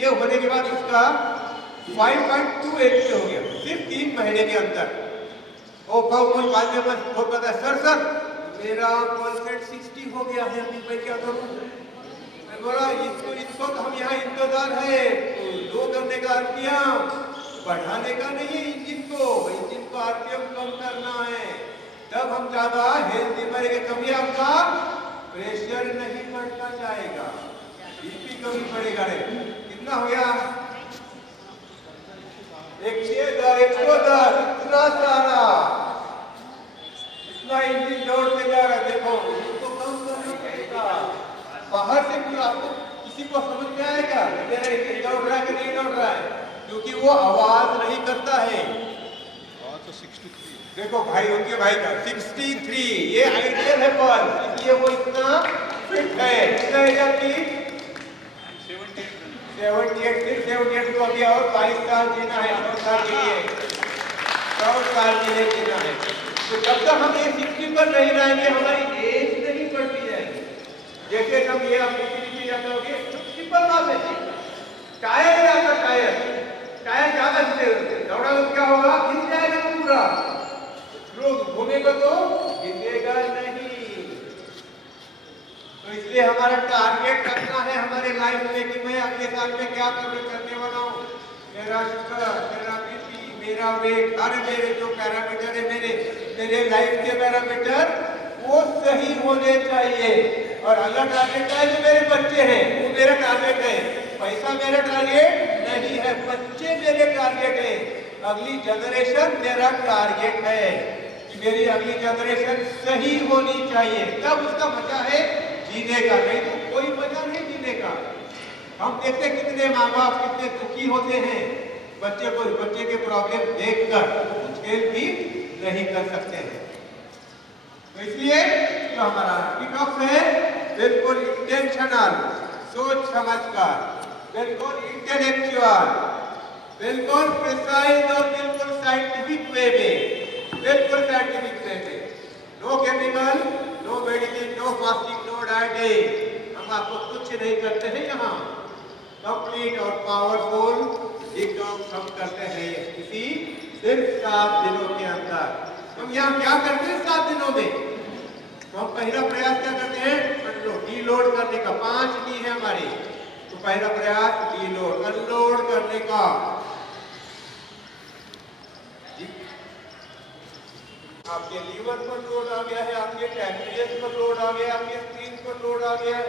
ये होने के बाद उसका 5.28 पे हो गया सिर्फ 3 महीने के अंदर। ओ कोई बाद में मत बोल पता सर मेरा पल्स रेट 60 हो गया है, अभी मैं क्या करूं? मैं बोला इसको तो हम यहाँ इंतजार है लो करने का, आरपीएम बढ़ाने का नहीं है, इंजन को आरपीएम कम करना है, तब हम ज्यादा हेल्दी बनेंगे, कभी आपका प्रेशर नहीं बढ़ता जाएगा, बीपी कभी बढ़ेगा नहीं। कितना हो गया 110, इतना सारा, इतना इंजन दौड़ते जा रहा है। देखो इसको कम करना पड़ेगा, बाहर से भी आपको किसी को समझ में आएगा मेरा इंजन दौड़ रहा है कि नहीं दौड़ रहा है, क्योंकि वो आवाज नहीं करता है। तो 63 देखो भाई उनके भाई का 63, ये आइडियल है पर इसलिए वो इतना फिट है। कितना है आपकी 78 को अभी और 22 साल जीना है, 100 साल के लिए 100 साल के लिए जीना है। तो जब तक हम ये 60 पर नहीं रहेंगे हमारी एज नहीं बढ़ती जाएगी। जैसे जब ये आप नीचे जाते होगे सिंपल बात है, टायर है आपका, टायर ज्यादा दौड़ा तो क्या होगा, खिंच जाएगा पूरा, लोग घूमेगा तो गिरेगा नहीं। तो इसलिए हमारा टारगेट रखना है हमारे लाइफ में कि मैं अगले साल में क्या करने वाला हूँ, मेरा शुगर, मेरा बीपी, मेरा वेट, अरे मेरे जो पैरामीटर है मेरे लाइफ के पैरामीटर वो सही होने चाहिए। और अगला टारगेट है जो मेरे बच्चे हैं वो मेरा टारगेट है, पैसा मेरा टारगेट नहीं है, बच्चे मेरे टारगेट है, अगली जनरेशन मेरा टारगेट है कि मेरी अगली जनरेशन सही होनी चाहिए, तब उसका मजा है जीने का, नहीं तो कोई मजा नहीं जीने का। हम देखते कितने माँ बाप कितने दुखी होते हैं बच्चे के प्रॉब्लम देखकर, कुछ हेल्प भी नहीं कर सकते हैं। तो इसलिए जो हमारा डिटॉक्स है बिल्कुल इंटेंशनल, सोच समझकर, बिल्कुल इंटेलेक्चुअल, बिल्कुल प्रिसाइज और बिल्कुल साइंटिफिक वे में, बिल्कुल साइंटिफिक वे में, no chemical, no medicine, no fasting, no dieting, हम आपको कुछ नहीं करते हैं यहाँ, कंप्लीट और पावरफुल डिटॉक्स हम करते हैं इसी सिर्फ 7 दिनों के अंदर। हम यहाँ क्या करते हैं 7 दिनों में? तो हम पहला प्रयास क्या करते हैं? डीलोड करने का। 5 डी है हमारे। तो पहला प्रयास डीलोड, अनलोड करने का। आपके लीवर पर लोड आ गया है, आपके पैंक्रियास पर लोड आ गया, आपके स्क्रीन पर लोड आ गया है।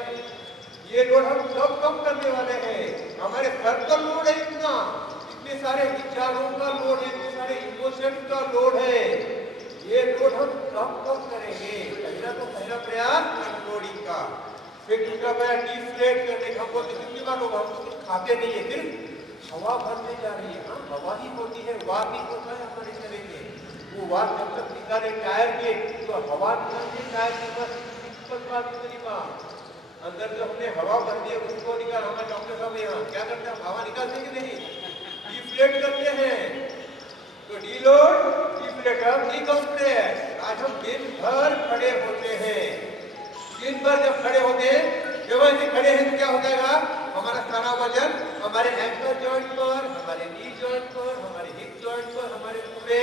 ये लोड हम सब कम करने वाले हैं। हमारे सर का लोड है इतने सारे विचारों का लोड है, इतने सारे इमोशन का लोड है। ये लोड हम सब कम करेंगे। पहला प्रयास अनलोडिंग का। फिर दूसरा प्रयास डिफ्लेट करने का। हमको कितनी बार लोग हम तो कुछ खाते नहीं है, सिर्फ हवा भरने जा रही है। हाँ, हवा ही होती है, वार भी होता है हमारे शरीर में। वो वार जब तक निकाले टायर के तो हवा निकलती है टायर के बस सिंपल बात इतनी बात। अंदर जो हमने हवा भर दी है उसको निकाल। हमारे डॉक्टर साहब यहाँ क्या करते हैं? हवा निकालते कि नहीं? डिफ्लेट करते हैं। तो डीलोड, डिफ्लेटर, डिकम्प्रेस। आज हम दिन भर खड़े होते हैं। दिन भर जब खड़े होते हैं, जब ऐसे खड़े हैं तो क्या हो जाएगा? हमारा सारा वजन हमारे एंकल जॉइंट पर, हमारे नी जॉइंट पर, हमारे हिप जॉइंट पर, हमारे पूरे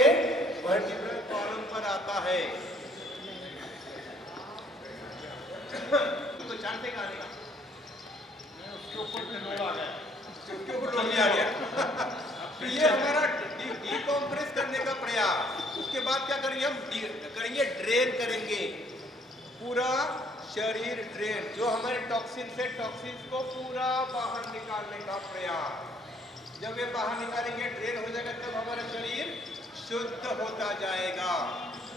वर्टिब्रल कॉलम पर आता है। तो जानते गाने का उसके ऊपर लोड आ गया, उसके ऊपर लोड आ गया। तो ये हमारा डिकम्प्रेस करने का प्रयास। उसके बाद क्या करेंगे? हम करेंगे ड्रेन करेंगे पूरा शरीर ड्रेन। जो हमारे टॉक्सिन से टॉक्सिन को पूरा बाहर निकालने का प्रयास। जब ये बाहर निकालेंगे, ड्रेन हो जाएगा, तब हमारा शरीर शुद्ध होता जाएगा।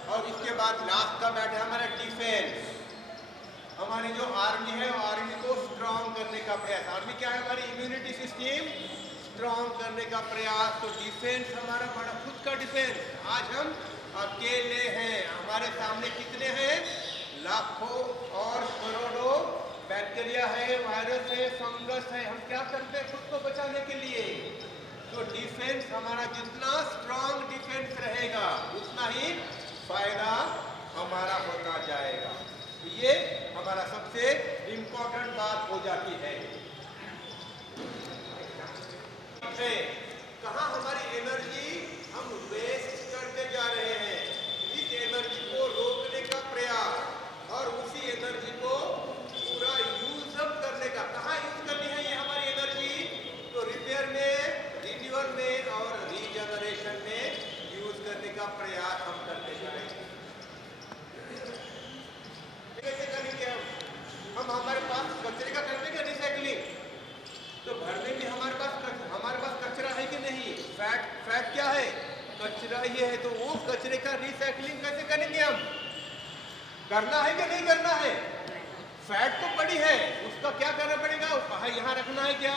और इसके बाद लास्ट का बैठ है हमारा डिफेंस। हमारी जो आर्मी है, आर्मी को स्ट्रॉन्ग करने का प्रयास। आर्मी क्या है? हमारी इम्यूनिटी सिस्टम स्ट्रॉन्ग करने का प्रयास। तो डिफेंस हमारा बड़ा खुद का डिफेंस। आज हम अकेले हैं, हमारे सामने कितने हैं? लाखों और करोड़ों बैक्टीरिया है, वायरस है, फंगस है। हम क्या करते हैं खुद को बचाने के लिए? तो डिफेंस हमारा जितना स्ट्रॉन्ग डिफेंस रहेगा उतना ही फायदा हमारा होता जाएगा। तो ये हमारा सबसे इम्पोर्टेंट बात हो जाती है। कहाँ हमारी एनर्जी हम वेस्ट करते जा रहे हैं। इस एनर्जी को रोकने का प्रयास और उसी एनर्जी को पूरा यूज अप करने का। कहाँ यूज करनी है ये हमारी एनर्जी? तो रिपेयर में, रिन्यूअल में और रीजनरेशन में यूज करने का प्रयास हम करते जाएंगे। कैसे करेंगे हम हमारे पास कचरे का करते हैं रिसाइकलिंग। तो घर में भी हमारे पास कचरा है कि नहीं? फैट क्या है? कचरा ही है। तो वो कचरे का रिसाइकलिंग कैसे करेंगे हम? करना है कि नहीं करना है? फैट तो पड़ी है, उसका क्या करना पड़ेगा? यहाँ रखना है क्या?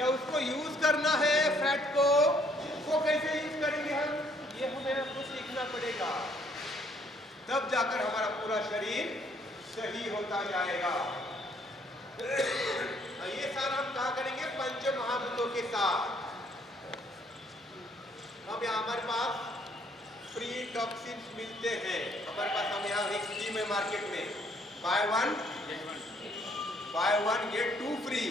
या उसको यूज करना है? फैट को उसको कैसे यूज करेंगे हम? ये हमें आपको सीखना पड़ेगा। तब जाकर हमारा पूरा शरीर सही होता जाएगा। ये सारा हम कहा करेंगे? पंच महाभूतों के साथ। अब यहाँ हमारे पास फ्री टॉक्सिन मिलते हैं। हमारे पास हम यहाँ एक स्कीम है मार्केट में, बाय वन गेट 2 फ्री।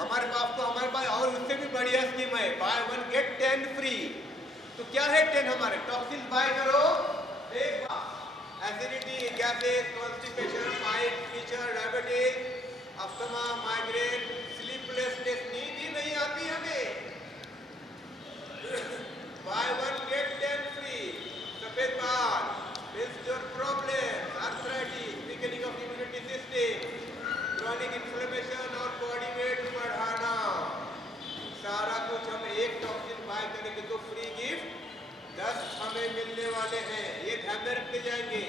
हमारे पास और उससे भी बढ़िया स्कीम है, बाय वन गेट 10 फ्री। तो क्या है 10? हमारे टॉक्सिन बाय करो एक बार। Acidity, gases, constipation, piles, fever, diabetes, asthma, migraine, sleeplessness, नींद ही नहीं आती हमें। Buy one get 10 free. सफेद बाल, menstrual problems, arthritis, weakening of immunity system, chronic inflammation और body weight बढ़ाना, सारा कुछ हम एक टॉक्सिन बाय करेंगे तो फ्री गिफ्ट 10 हमें मिलने वाले हैं। ये ध्यान में रखते जाएंगे।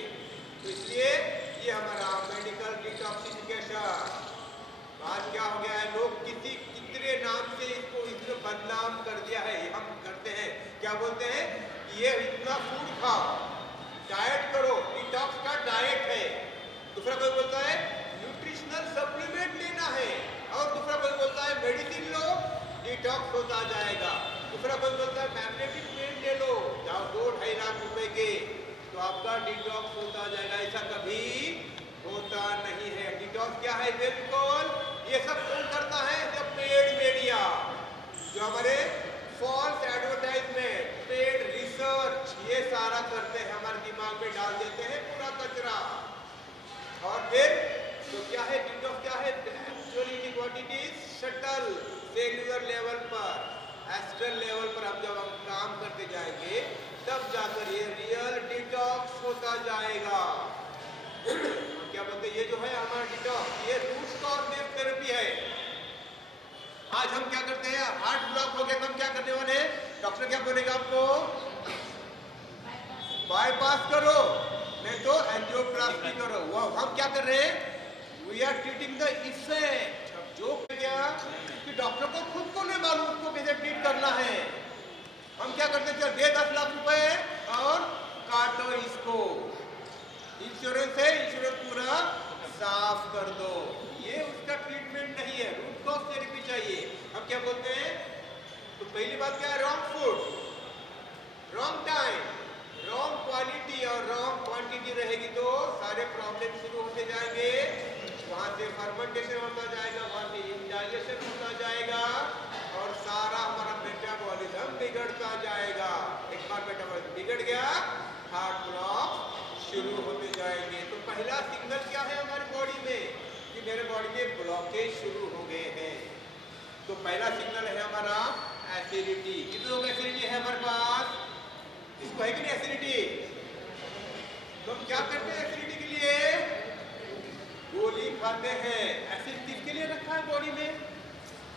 तो इसलिए ये हमारा मेडिकल डिटॉक्सिफिकेशन। आज क्या हो गया है? लोग कितने नाम से इसको बदनाम कर दिया है। हम करते हैं क्या बोलते हैं? ये इतना फूड खाओ, डाइट करो, डिटॉक्स का डाइट है। दूसरा कोई बोलता है न्यूट्रिशनल सप्लीमेंट लेना है, और दूसरा कोई बोलता है मेडिसिन लो, डिटॉक्स होता जाएगा। दूसरा कोई बोलता है मैग्नेटिक पेन ले लो, जाओ 2-2.5 लाख रुपए के, तो आपका डिटॉक्स होता जाएगा। ऐसा कभी होता नहीं है। डिटॉक्स क्या है? बिल्कुल ये सब कौन करता है? जब पेड मीडिया जो हमारे फॉल्स एडवर्टाइजमेंट, पेड रिसर्च, ये सारा करते हैं, हमारे दिमाग में डाल देते हैं पूरा कचरा। और फिर तो क्या है डिटॉक्स, क्या है actually what it is, shuttle cellular level पर, एस्ट्रल लेवल पर हम जब हम काम करते जाएंगे तब जाकर ये रियल डिटॉक्स होता जाएगा। क्या बोलते हैं, ये जो है हमारा डिटॉक्स, ये रूट कॉज बेस्ड थेरेपी है। आज हम क्या करते हैं, हार्ट ब्लॉक हो गया तो हम क्या करने वाले हैं, डॉक्टर क्या बोलेगा आपको, बाईपास करो, नहीं तो एंजियोप्लास्टी करो। वो हम क्या कर रहे हैं, we are treating the effect. जो क्या कि डॉक्टर को खुद को नहीं मालूम उसको कैसे ट्रीट करना है, हम क्या करते हैं, दे 10 लाख रुपए और काटो इसको, इंश्योरेंस है, इंश्योरेंस पूरा साफ कर दो। ये उसका ट्रीटमेंट नहीं है, रूट कॉज थेरेपी चाहिए। हम क्या बोलते हैं, तो पहली बात क्या है, wrong food, wrong time, wrong quality और रॉन्ग क्वांटिटी रहेगी तो सारे प्रॉब्लम शुरू होते जाएंगे। वहां से फर्मेंटेशन होता जाएगा, वहां से इंडाइजेशन होता जाएगा और सारा हमारा मेटाबॉलिज्म बिगड़ता जाएगा। एक बार मेटाबॉलिज्म बिगड़ गया, हार्ट ब्लॉक शुरू होते जाएंगे। तो पहला सिग्नल क्या है हमारी बॉडी में कि मेरे बॉडी में ब्लॉकेज शुरू हो गए हैं। तो पहला सिग्नल है हमारा एसिडिटी। कितने लोग एसिडिटी है हमारे पास, इसको है कि नहीं एसिडिटी, तो हम क्या करते हैं एसिडिटी के लिए, गोली खाते हैं। एसिड किसके लिए रखा है बॉडी में,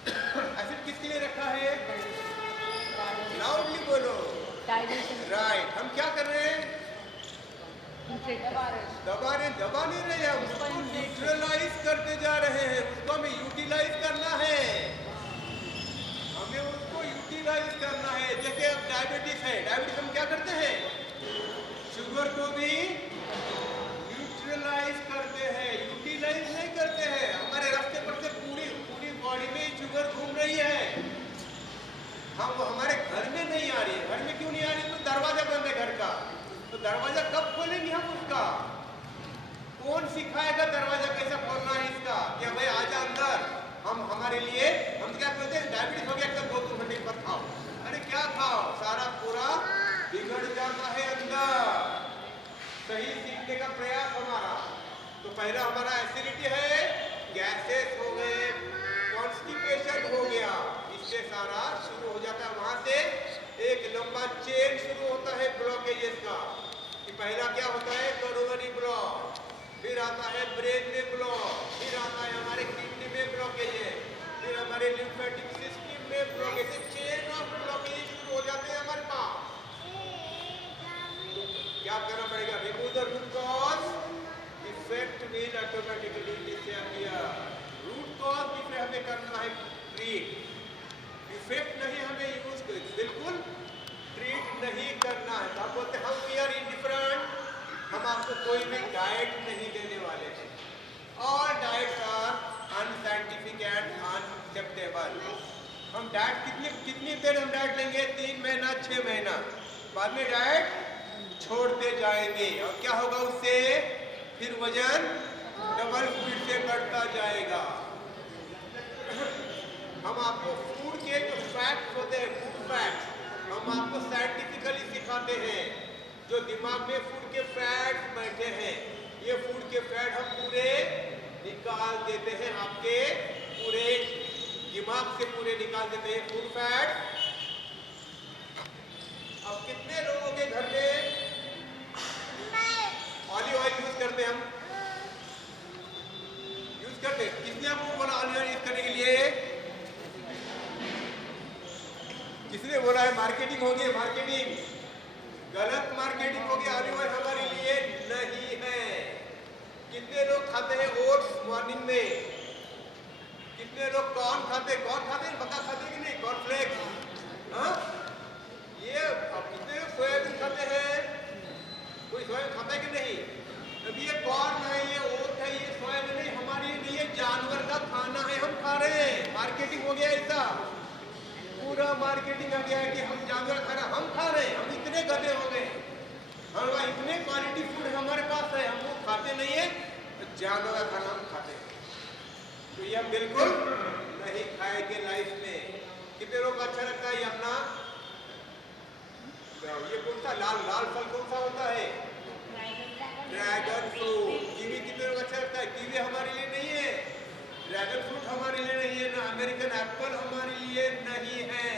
एसिड किसके लिए रखा है, लाउडली बोलो, राइट। हम क्या कर रहे हैं, दबा नहीं रहे हैं, उसको न्यूट्रलाइज करते जा रहे हैं, उसको हमें यूटिलाइज करना है, हमें उसको यूटिलाइज करना है। जैसे अब डायबिटीज है, डायबिटीज हम क्या करते हैं, शुगर को भी न्यूट्रलाइज करते हैं, यूटिलाइज नहीं करते हैं। हमारे रास्ते पर से पूरी पूरी बॉडी में शुगर घूम रही है, हम वो हमारे घर में नहीं आ रही है। घर में क्यों नहीं आ रही, तो दरवाजा बंद है घर का, तो दरवाजा कब खोलेंगे हम उसका, कौन सिखाएगा दरवाजा कैसे खोलना है इसका, क्या भाई आजा अंदर, हम हमारे लिए हम क्या कहते हैं, डायबिटीज हो गया तो 2 घंटे बाद खाओ, अरे क्या खाओ, सारा पूरा बिगड़ जाता है अंदर। सही सीखने का प्रयास हमारा, तो पहला हमारा एसिडिटी है, गैसेस हो गए, कॉन्स्टिपेशन हो गया, इससे सारा शुरू हो जाता है। वहां से एक लंबा चेन शुरू होता है ब्लॉकेजेस का, कि पहला क्या होता है, करोनरी ब्लॉक, फिर आता है ब्रेन में ब्लॉक, फिर आता है हमारे किडनी में ब्लॉकेज, फिर हमारे लिम्फेटिक सिस्टम में ब्लॉकेज, चेन ऑफ ब्लॉकेज शुरू हो जाते हैं हमारे पास। क्या करना पड़ेगा, remove the root cause, effect will automatically disappear. Root cause जिसे हमें करना है ट्रीट, इफेक्ट नहीं हमें यूज बिल्कुल ट्रीट नहीं करना है। आप बोलते हम वी आर इंडिफरेंट, हम आपको कोई भी डाइट नहीं देने वाले हैं, all diets are unscientific and unacceptable. हम डाइट कितनी देर हम डाइट लेंगे, 3 महीना 6 महीना, बाद में डाइट छोड़ते जाएंगे और क्या होगा उससे, फिर वजन डबल स्पीड से बढ़ता जाएगा। हम आपको फूड के जो फैक्ट्स होते हैं, फूड फैक्ट्स, हम आपको साइंटिफिकली सिखाते हैं। जो दिमाग में फूड के फैट्स बैठे हैं, ये फूड के फैट हम पूरे निकाल देते हैं, आपके पूरे दिमाग से पूरे निकाल देते हैं फूड फैट। अब कितने लोगों के घर में ऑलिव ऑयल यूज करते हैं, हम यूज करते हैं, किसने आपको बोला ऑलिव ऑयल यूज करने के लिए, किसने बोला है, मार्केटिंग हो गई, मार्केटिंग, गलत मार्केटिंग हो गई, ऑलिव ऑयल हमारे लिए नहीं है। कितने लोग खाते हैं ओट्स मॉर्निंग में, कितने लोग कॉर्न खाते हैं, मक्का खाते कि नहीं, कॉर्नफ्लेक्स, हाँ ये, अब कितने लोग सोयाबीन खाते हैं, कोई सोयाबीन खाता है कि नहीं। अब ये कॉर्न है, ये ओट है, ये सोयाबीन है, हमारे लिए जानवर का खाना है, हम खा रहे हैं, मार्केटिंग हो गया ऐसा, पूरा मार्केटिंग आ गया है कि हम जानवर खाना हम खा रहे हैं। हम इतने गधे हो गए, हम इतने क्वालिटी फूड हमारे पास है, हम वो खाते नहीं है, तो जानवर का खाना हम खाते हैं। तो ये हम बिल्कुल नहीं खाएंगे लाइफ में। कितने लोग अच्छा लगता है ये अपना? ये कौन सा लाल लाल फल कौन सा होता है? Dragon fruit. कीवी कितने लोग अच्छा लगता है? कीवी हमारे लिए नहीं है, ड्रैगन फ्रूट हमारे लिए नहीं है, ना अमेरिकन एप्पल हमारे लिए नहीं है,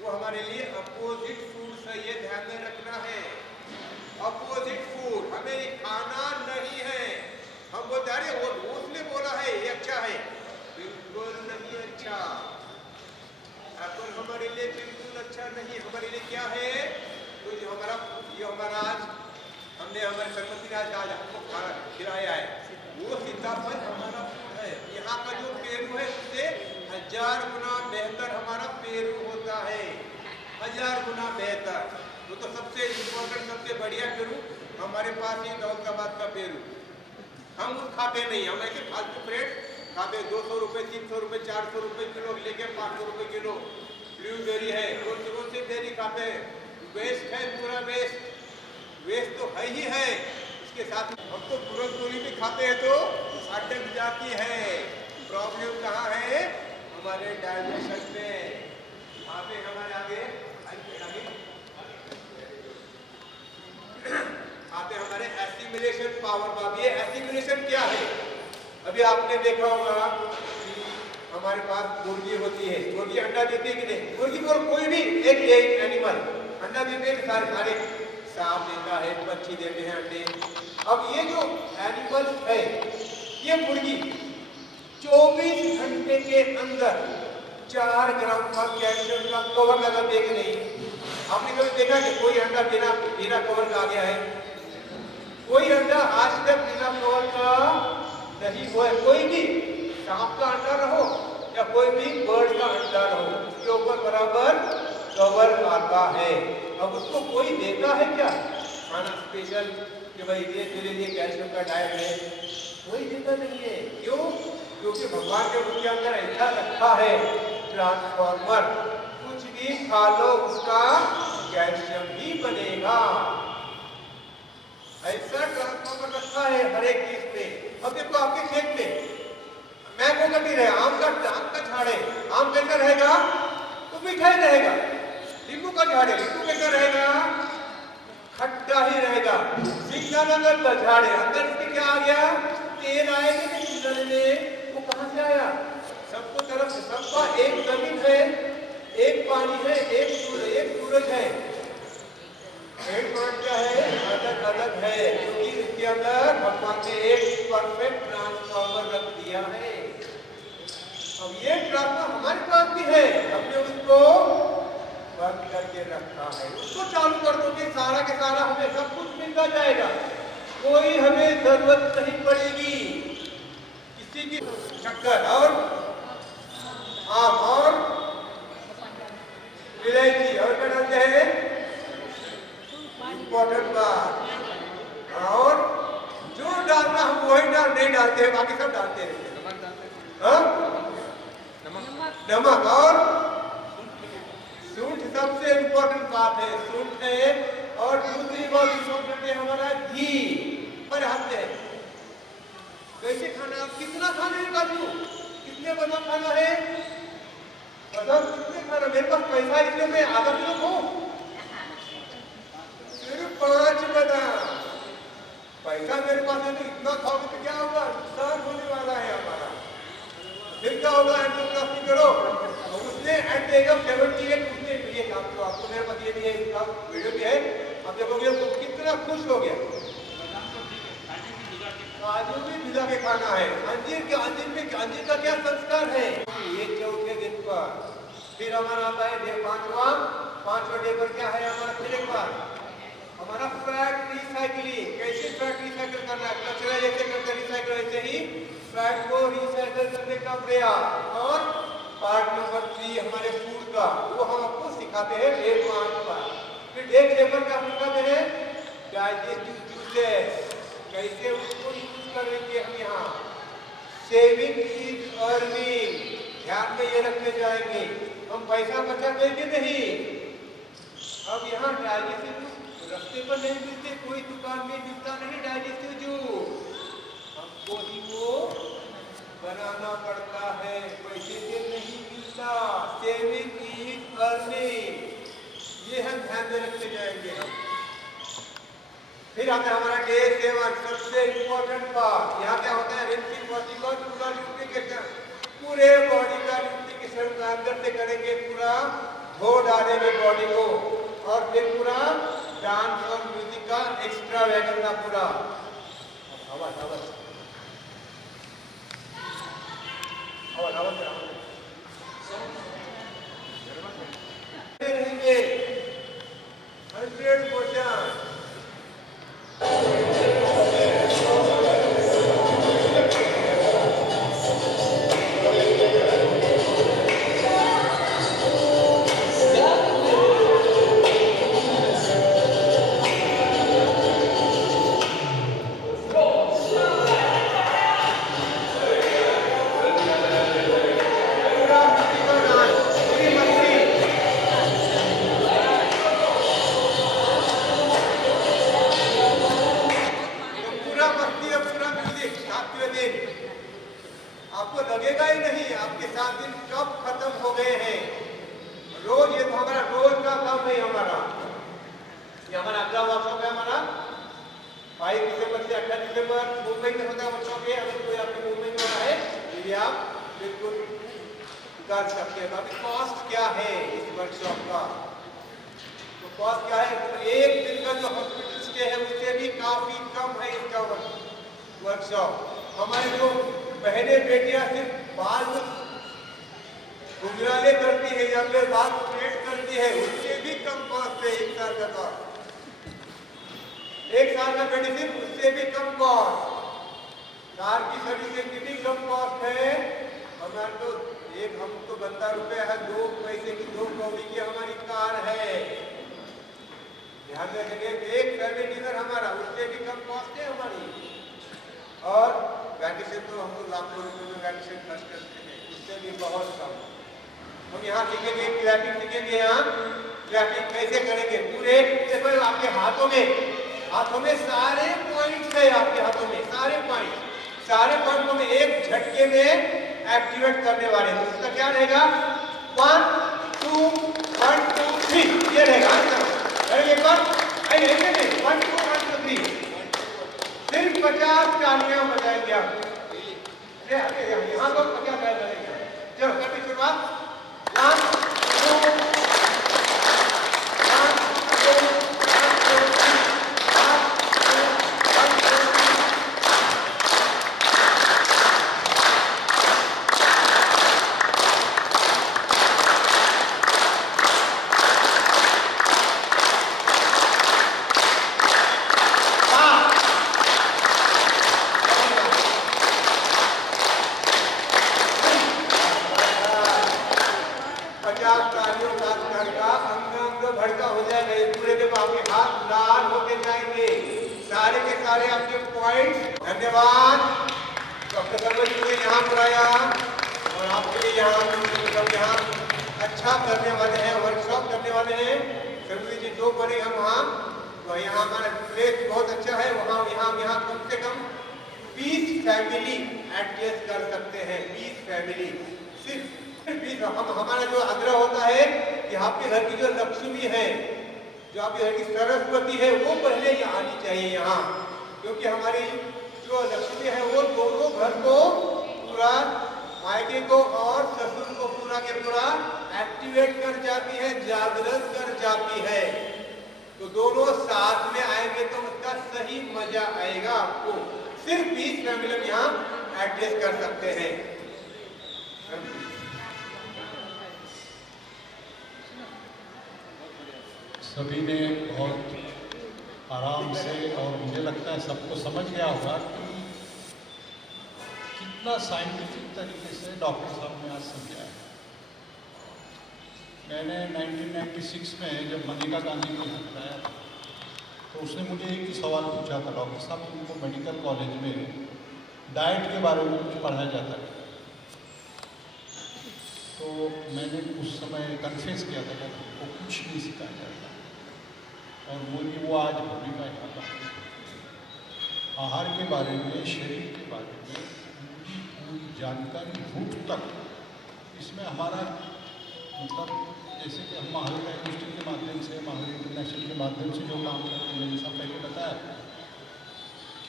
वो हमारे लिए अपोजिट फूड है, ये ध्यान में रखना है। अपोजिट फूड हमें ये खाना नहीं है। हम बोलते अरे वो उसने बोला है ये अच्छा है, बिल्कुल नहीं अच्छा। एप्पल हमारे लिए बिल्कुल अच्छा नहीं, हमारे लिए क्या है? तो जो हमारा आज हमने हमारे सरपंच ने आज हमको खाना खिलाया है, वो सीताफल हमारा फूड है। यहाँ का जो पेरू है उससे 1000 गुना बेहतर हमारा पेरू होता है, 1000 गुना बेहतर। वो तो सबसे इम्पोर्टेंट, सबसे बढ़िया पेरू हमारे पास ही दौलताबाद का पेरू। हम उस खाते नहीं, हम ऐसे फालतू फ्रेट खाते 200 रुपये 300 रुपये 400 रुपये किलो लेके 500 रुपये किलो ब्लूबेरी है, कौन सी बेरी खाते हैं? वेस्ट है, पूरा वेस्ट, वेस्ट तो है ही है। इसके साथ हम तो तुरंत गोली भी खाते हैं तो अटक जाती है। प्रॉब्लम कहाँ है? हमारे डाइजेशन में। आगे हमारे आगे आते हमारे एसिमिलेशन पावर का। ये एसिमिलेशन क्या है? अभी आपने देखा होगा कि हमारे पास मुर्गी होती है, मुर्गी अंडा देती है कि नहीं? मुर्गी को कोई भी एक एनिमल अंडा देते हैं, सारे सांप देता है, पक्षी देते हैं अंडे। अब ये जो एनिमल है, ये मुर्गी 24 घंटे के अंदर 4 ग्राम का कैल्शियम का कवर लगा देगी नहीं। आपने कभी देखा कि कोई अंडा बिना कवर का आ गया है? कोई अंडा आज तक बिना कवर का नहीं हुआ है। कोई भी सांप का अंडा रहो या कोई भी बर्ड का अंडा रहो, उसके ऊपर बराबर कवर आता है। अब उसको कोई देता है क्या खाना स्पेशल कि भाई ये तेरे लिए कैल्शियम का डाइट है? कोई देता नहीं है। क्यों? क्योंकि भगवान ने उसके अंदर ऐसा रखा है ट्रांसफॉर्मर, कुछ भी खा लो उसका कैल्शियम ही बनेगा। ऐसा ट्रांसफॉर्मर रखा है हर एक चीज पे। अब देखो आपके खेत में मैंगो का भी रहे, आम का झाड़ है, आम कैसा रहेगा? तो मीठा ही रहेगा। नींबू का झाड़ है, नींबू कैसा रहेगा? खट्टा ही रहेगा। सिंगानगर का झाड़ है, अंदर इसके क्या आ गया? तेल आएगा नहीं जल में, वो कहाँ से आया? सबको तरफ से, सबका एक जमीन है, एक पानी है, एक सूरज है। क्या है? अलग अलग है, क्योंकि इसके अंदर भगवान ने एक परफेक्ट ट्रांसफॉर्मर रख दिया है। अब ये ट्रांसफॉर्मर हमारे पास भी है, हमने उसको बंद करके रखा है। उसको चालू कर दो कि सारा के सारा हमें सब कुछ मिलता जाएगा, कोई हमें जरूरत नहीं पड़ेगी किसी की। शक्कर और आम और इलायची और क्या डालते हैं? इम्पोर्टेंट बात। और जो डालना हम वही नहीं डालते हैं, बाकी सब डालते रहते हैं। नमक और सूंठ सबसे इम्पोर्टेंट बात है, सूंठ है। और दूसरी बहुत इम्पोर्टेंट है हमारा घी पर हाथ है। कैसे खाना? कितना खाना है काजू? कितने बादाम खाना है? बादाम कितने खाना? मेरे पास पैसा इसलिए मैं आधा किलो हूँ, सिर्फ 5 बादाम। पैसा मेरे पास है तो इतना खाओगे तो क्या होगा? नुकसान होने वाला है हमारा। फिर क्या होगा? एंजियोप्लास्टी करो और उसने एट द एज ऑफ 78 उसने ये काम तो आपको मेरे पास ये भी है, इसका वीडियो भी है, आप देखोगे तो कितना खुश हो गया। काजू भी भिजा के खाना है। अंजीर का क्या संस्कार है? ये चौथे दिन पर फिर हमारा आता है डे 5वां डे पर क्या है हमारा? फिर एक बार हमारा फैट रिसाइकलिंग। कैसे फैट रिसाइकिल करना है? कचरा जैसे करते रिसाइकिल, ऐसे ही फैट को रिसाइकिल करने का प्रयास। और पार्ट नंबर 3 हमारे फूड का, वो हम आपको सिखाते हैं डे 5 पर। फिर डे 6 पर क्या सिखाते हैं? डाइजेस्टिव जूसेस, कैसे उसको यूज करेंगे हम यहाँ। सेविंग इज अर्निंग, ध्यान में ये रखने जाएंगे, हम पैसा बचा देंगे नहीं। अब यहाँ डाइजेस्टिव रास्ते पर नहीं मिलते, कोई दुकान में मिलता नहीं डाइजेस्टिव जूस, हमको ही वो बनाना पड़ता है, पैसे से नहीं मिलता। आता है हमारा डे 7, सबसे इम्पोर्टेंट पार्ट। यहाँ क्या होता है, रिंसिंग वर्टिकल पूरा ल्यूब्रिकेशन, पूरे बॉडी का ल्यूब्रिकेशन अंदर से करेंगे, पूरा धो डालेंगे बॉडी को, और फिर पूरा डांस और म्यूजिक का एक्स्ट्रा वैगरना पूरा आवाज आवाज आवाज आवाज रहेंगे 100%। आपको लगेगा ही नहीं आपके 7 दिन कब खत्म हो गए हैं। रोज ये तो हमारा रोज का काम है। ये हमारा अगला वर्कशॉप है हमारा 22 दिसंबर से 28 दिसंबर मुंबई में होता है वर्कशॉप। ये अगर कोई आपके मुंबई में होना है तो ये आप बिल्कुल कर सकते हैं। अभी कॉस्ट क्या है इस वर्कशॉप का, तो कॉस्ट क्या है, तो एक दिन का जो हॉस्पिटल स्टे है उससे भी काफी कम है इसका वर्कशॉप। हमारे जो बहने बेटियां सिर्फ बाल गुजराले करती है या फिर बाल स्ट्रेट करती है, उससे भी कम कॉस्ट है। 1 साल का कॉस्ट, 1 साल का मेडिसिन उससे भी कम कॉस्ट। कार की सर्विस से कितनी कम कॉस्ट है हमारे, तो एक हमको 12 रुपए है, 2 पैसे की 2 कौड़ी की हमारी कार है। ध्यान रखेंगे, एक फैमिली डिनर हमारा उससे भी कम कॉस्ट है हमारी। और वैकेशन तो हम लोग लाखों रुपए में वैकेशन खर्च करते हैं, उससे भी बहुत कम। हम यहाँ सीखेंगे क्लैपिंग, सीखेंगे यहाँ क्लैपिंग कैसे करेंगे। पूरे देखो आपके हाथों में सारे पॉइंट्स है, आपके हाथों में सारे पॉइंट को में एक झटके में एक्टिवेट करने वाले। तो इसका क्या रहेगा, 1 2 1 2 3 ये रहेगा। एक बार 1 2 1 2 3 सिर्फ 50 तालियां बजाएंगे आप। यहाँ तो 50 बजाएंगे। चलो करते शुरुआत। 1 2 1 2 1 2 सारे आपके पॉइंट्स। धन्यवाद डॉक्टर सर्वज जी यहाँ पर आया और आपके लिए यहाँ अच्छा करने वाले हैं, वर्कशॉप करने वाले हैं। सर्वज जी जो बने हम वहाँ, तो यहाँ हमारा प्लेस बहुत अच्छा है। वहाँ यहाँ कम से कम 20 फैमिली एडजस्ट कर सकते हैं। 20 फैमिली सिर्फ 20। हमारा जो आग्रह होता है कि आपके घर की जो लक्ष्मी है, जो आपके घर की सरस्वती है, वो पहले यहाँ आनी चाहिए यहाँ, क्योंकि हमारी जो लक्ष्मी है वो दोनों घर को पूरा, मायके को और ससुर को पूरा के पूरा एक्टिवेट कर जाती है, जागृत कर जाती है। तो दोनों साथ में आएंगे तो उसका सही मजा आएगा आपको। सिर्फ 20 फैमिली यहाँ एडजस्ट कर सकते हैं। सभी ने बहुत आराम से, और मुझे लगता है सबको समझ गया होगा कि कितना साइंटिफिक तरीके से डॉक्टर साहब ने आज समझाया। मैंने 1996 में जब मनिका गांधी को बताया तो उसने मुझे एक ही सवाल पूछा था, डॉक्टर साहब उनको मेडिकल कॉलेज में डाइट के बारे में कुछ पढ़ाया जाता है। तो मैंने उस समय कन्फेस किया था कि वो कुछ नहीं सिखाया जाता, और वो आज भूमिका यहाँ पर आहार के बारे में, शरीर के बारे में पूरी जानकारी रूट तक। इसमें हमारा मतलब जैसे कि हम महावीर यूनिवर्सिटी के माध्यम से, महावीर इंटरनेशनल के माध्यम से जो काम करते हैं, जैसा पहले बताया,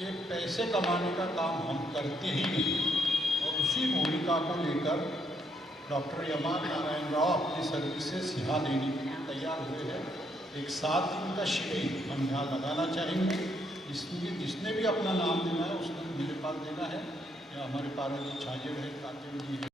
कि पैसे कमाने का काम हम करते ही नहीं, और उसी भूमिका को लेकर डॉक्टर एम.आर. नारायण राव अपनी सर्विसेज यहाँ देने के लिए तैयार हुए हैं। एक 7 दिन का शिविर हम यहाँ लगाना चाहेंगे। जिसने भी अपना नाम देना है उसने मेरे पास देना है, या हमारे पार्वती छाजे है, कातिल जी है।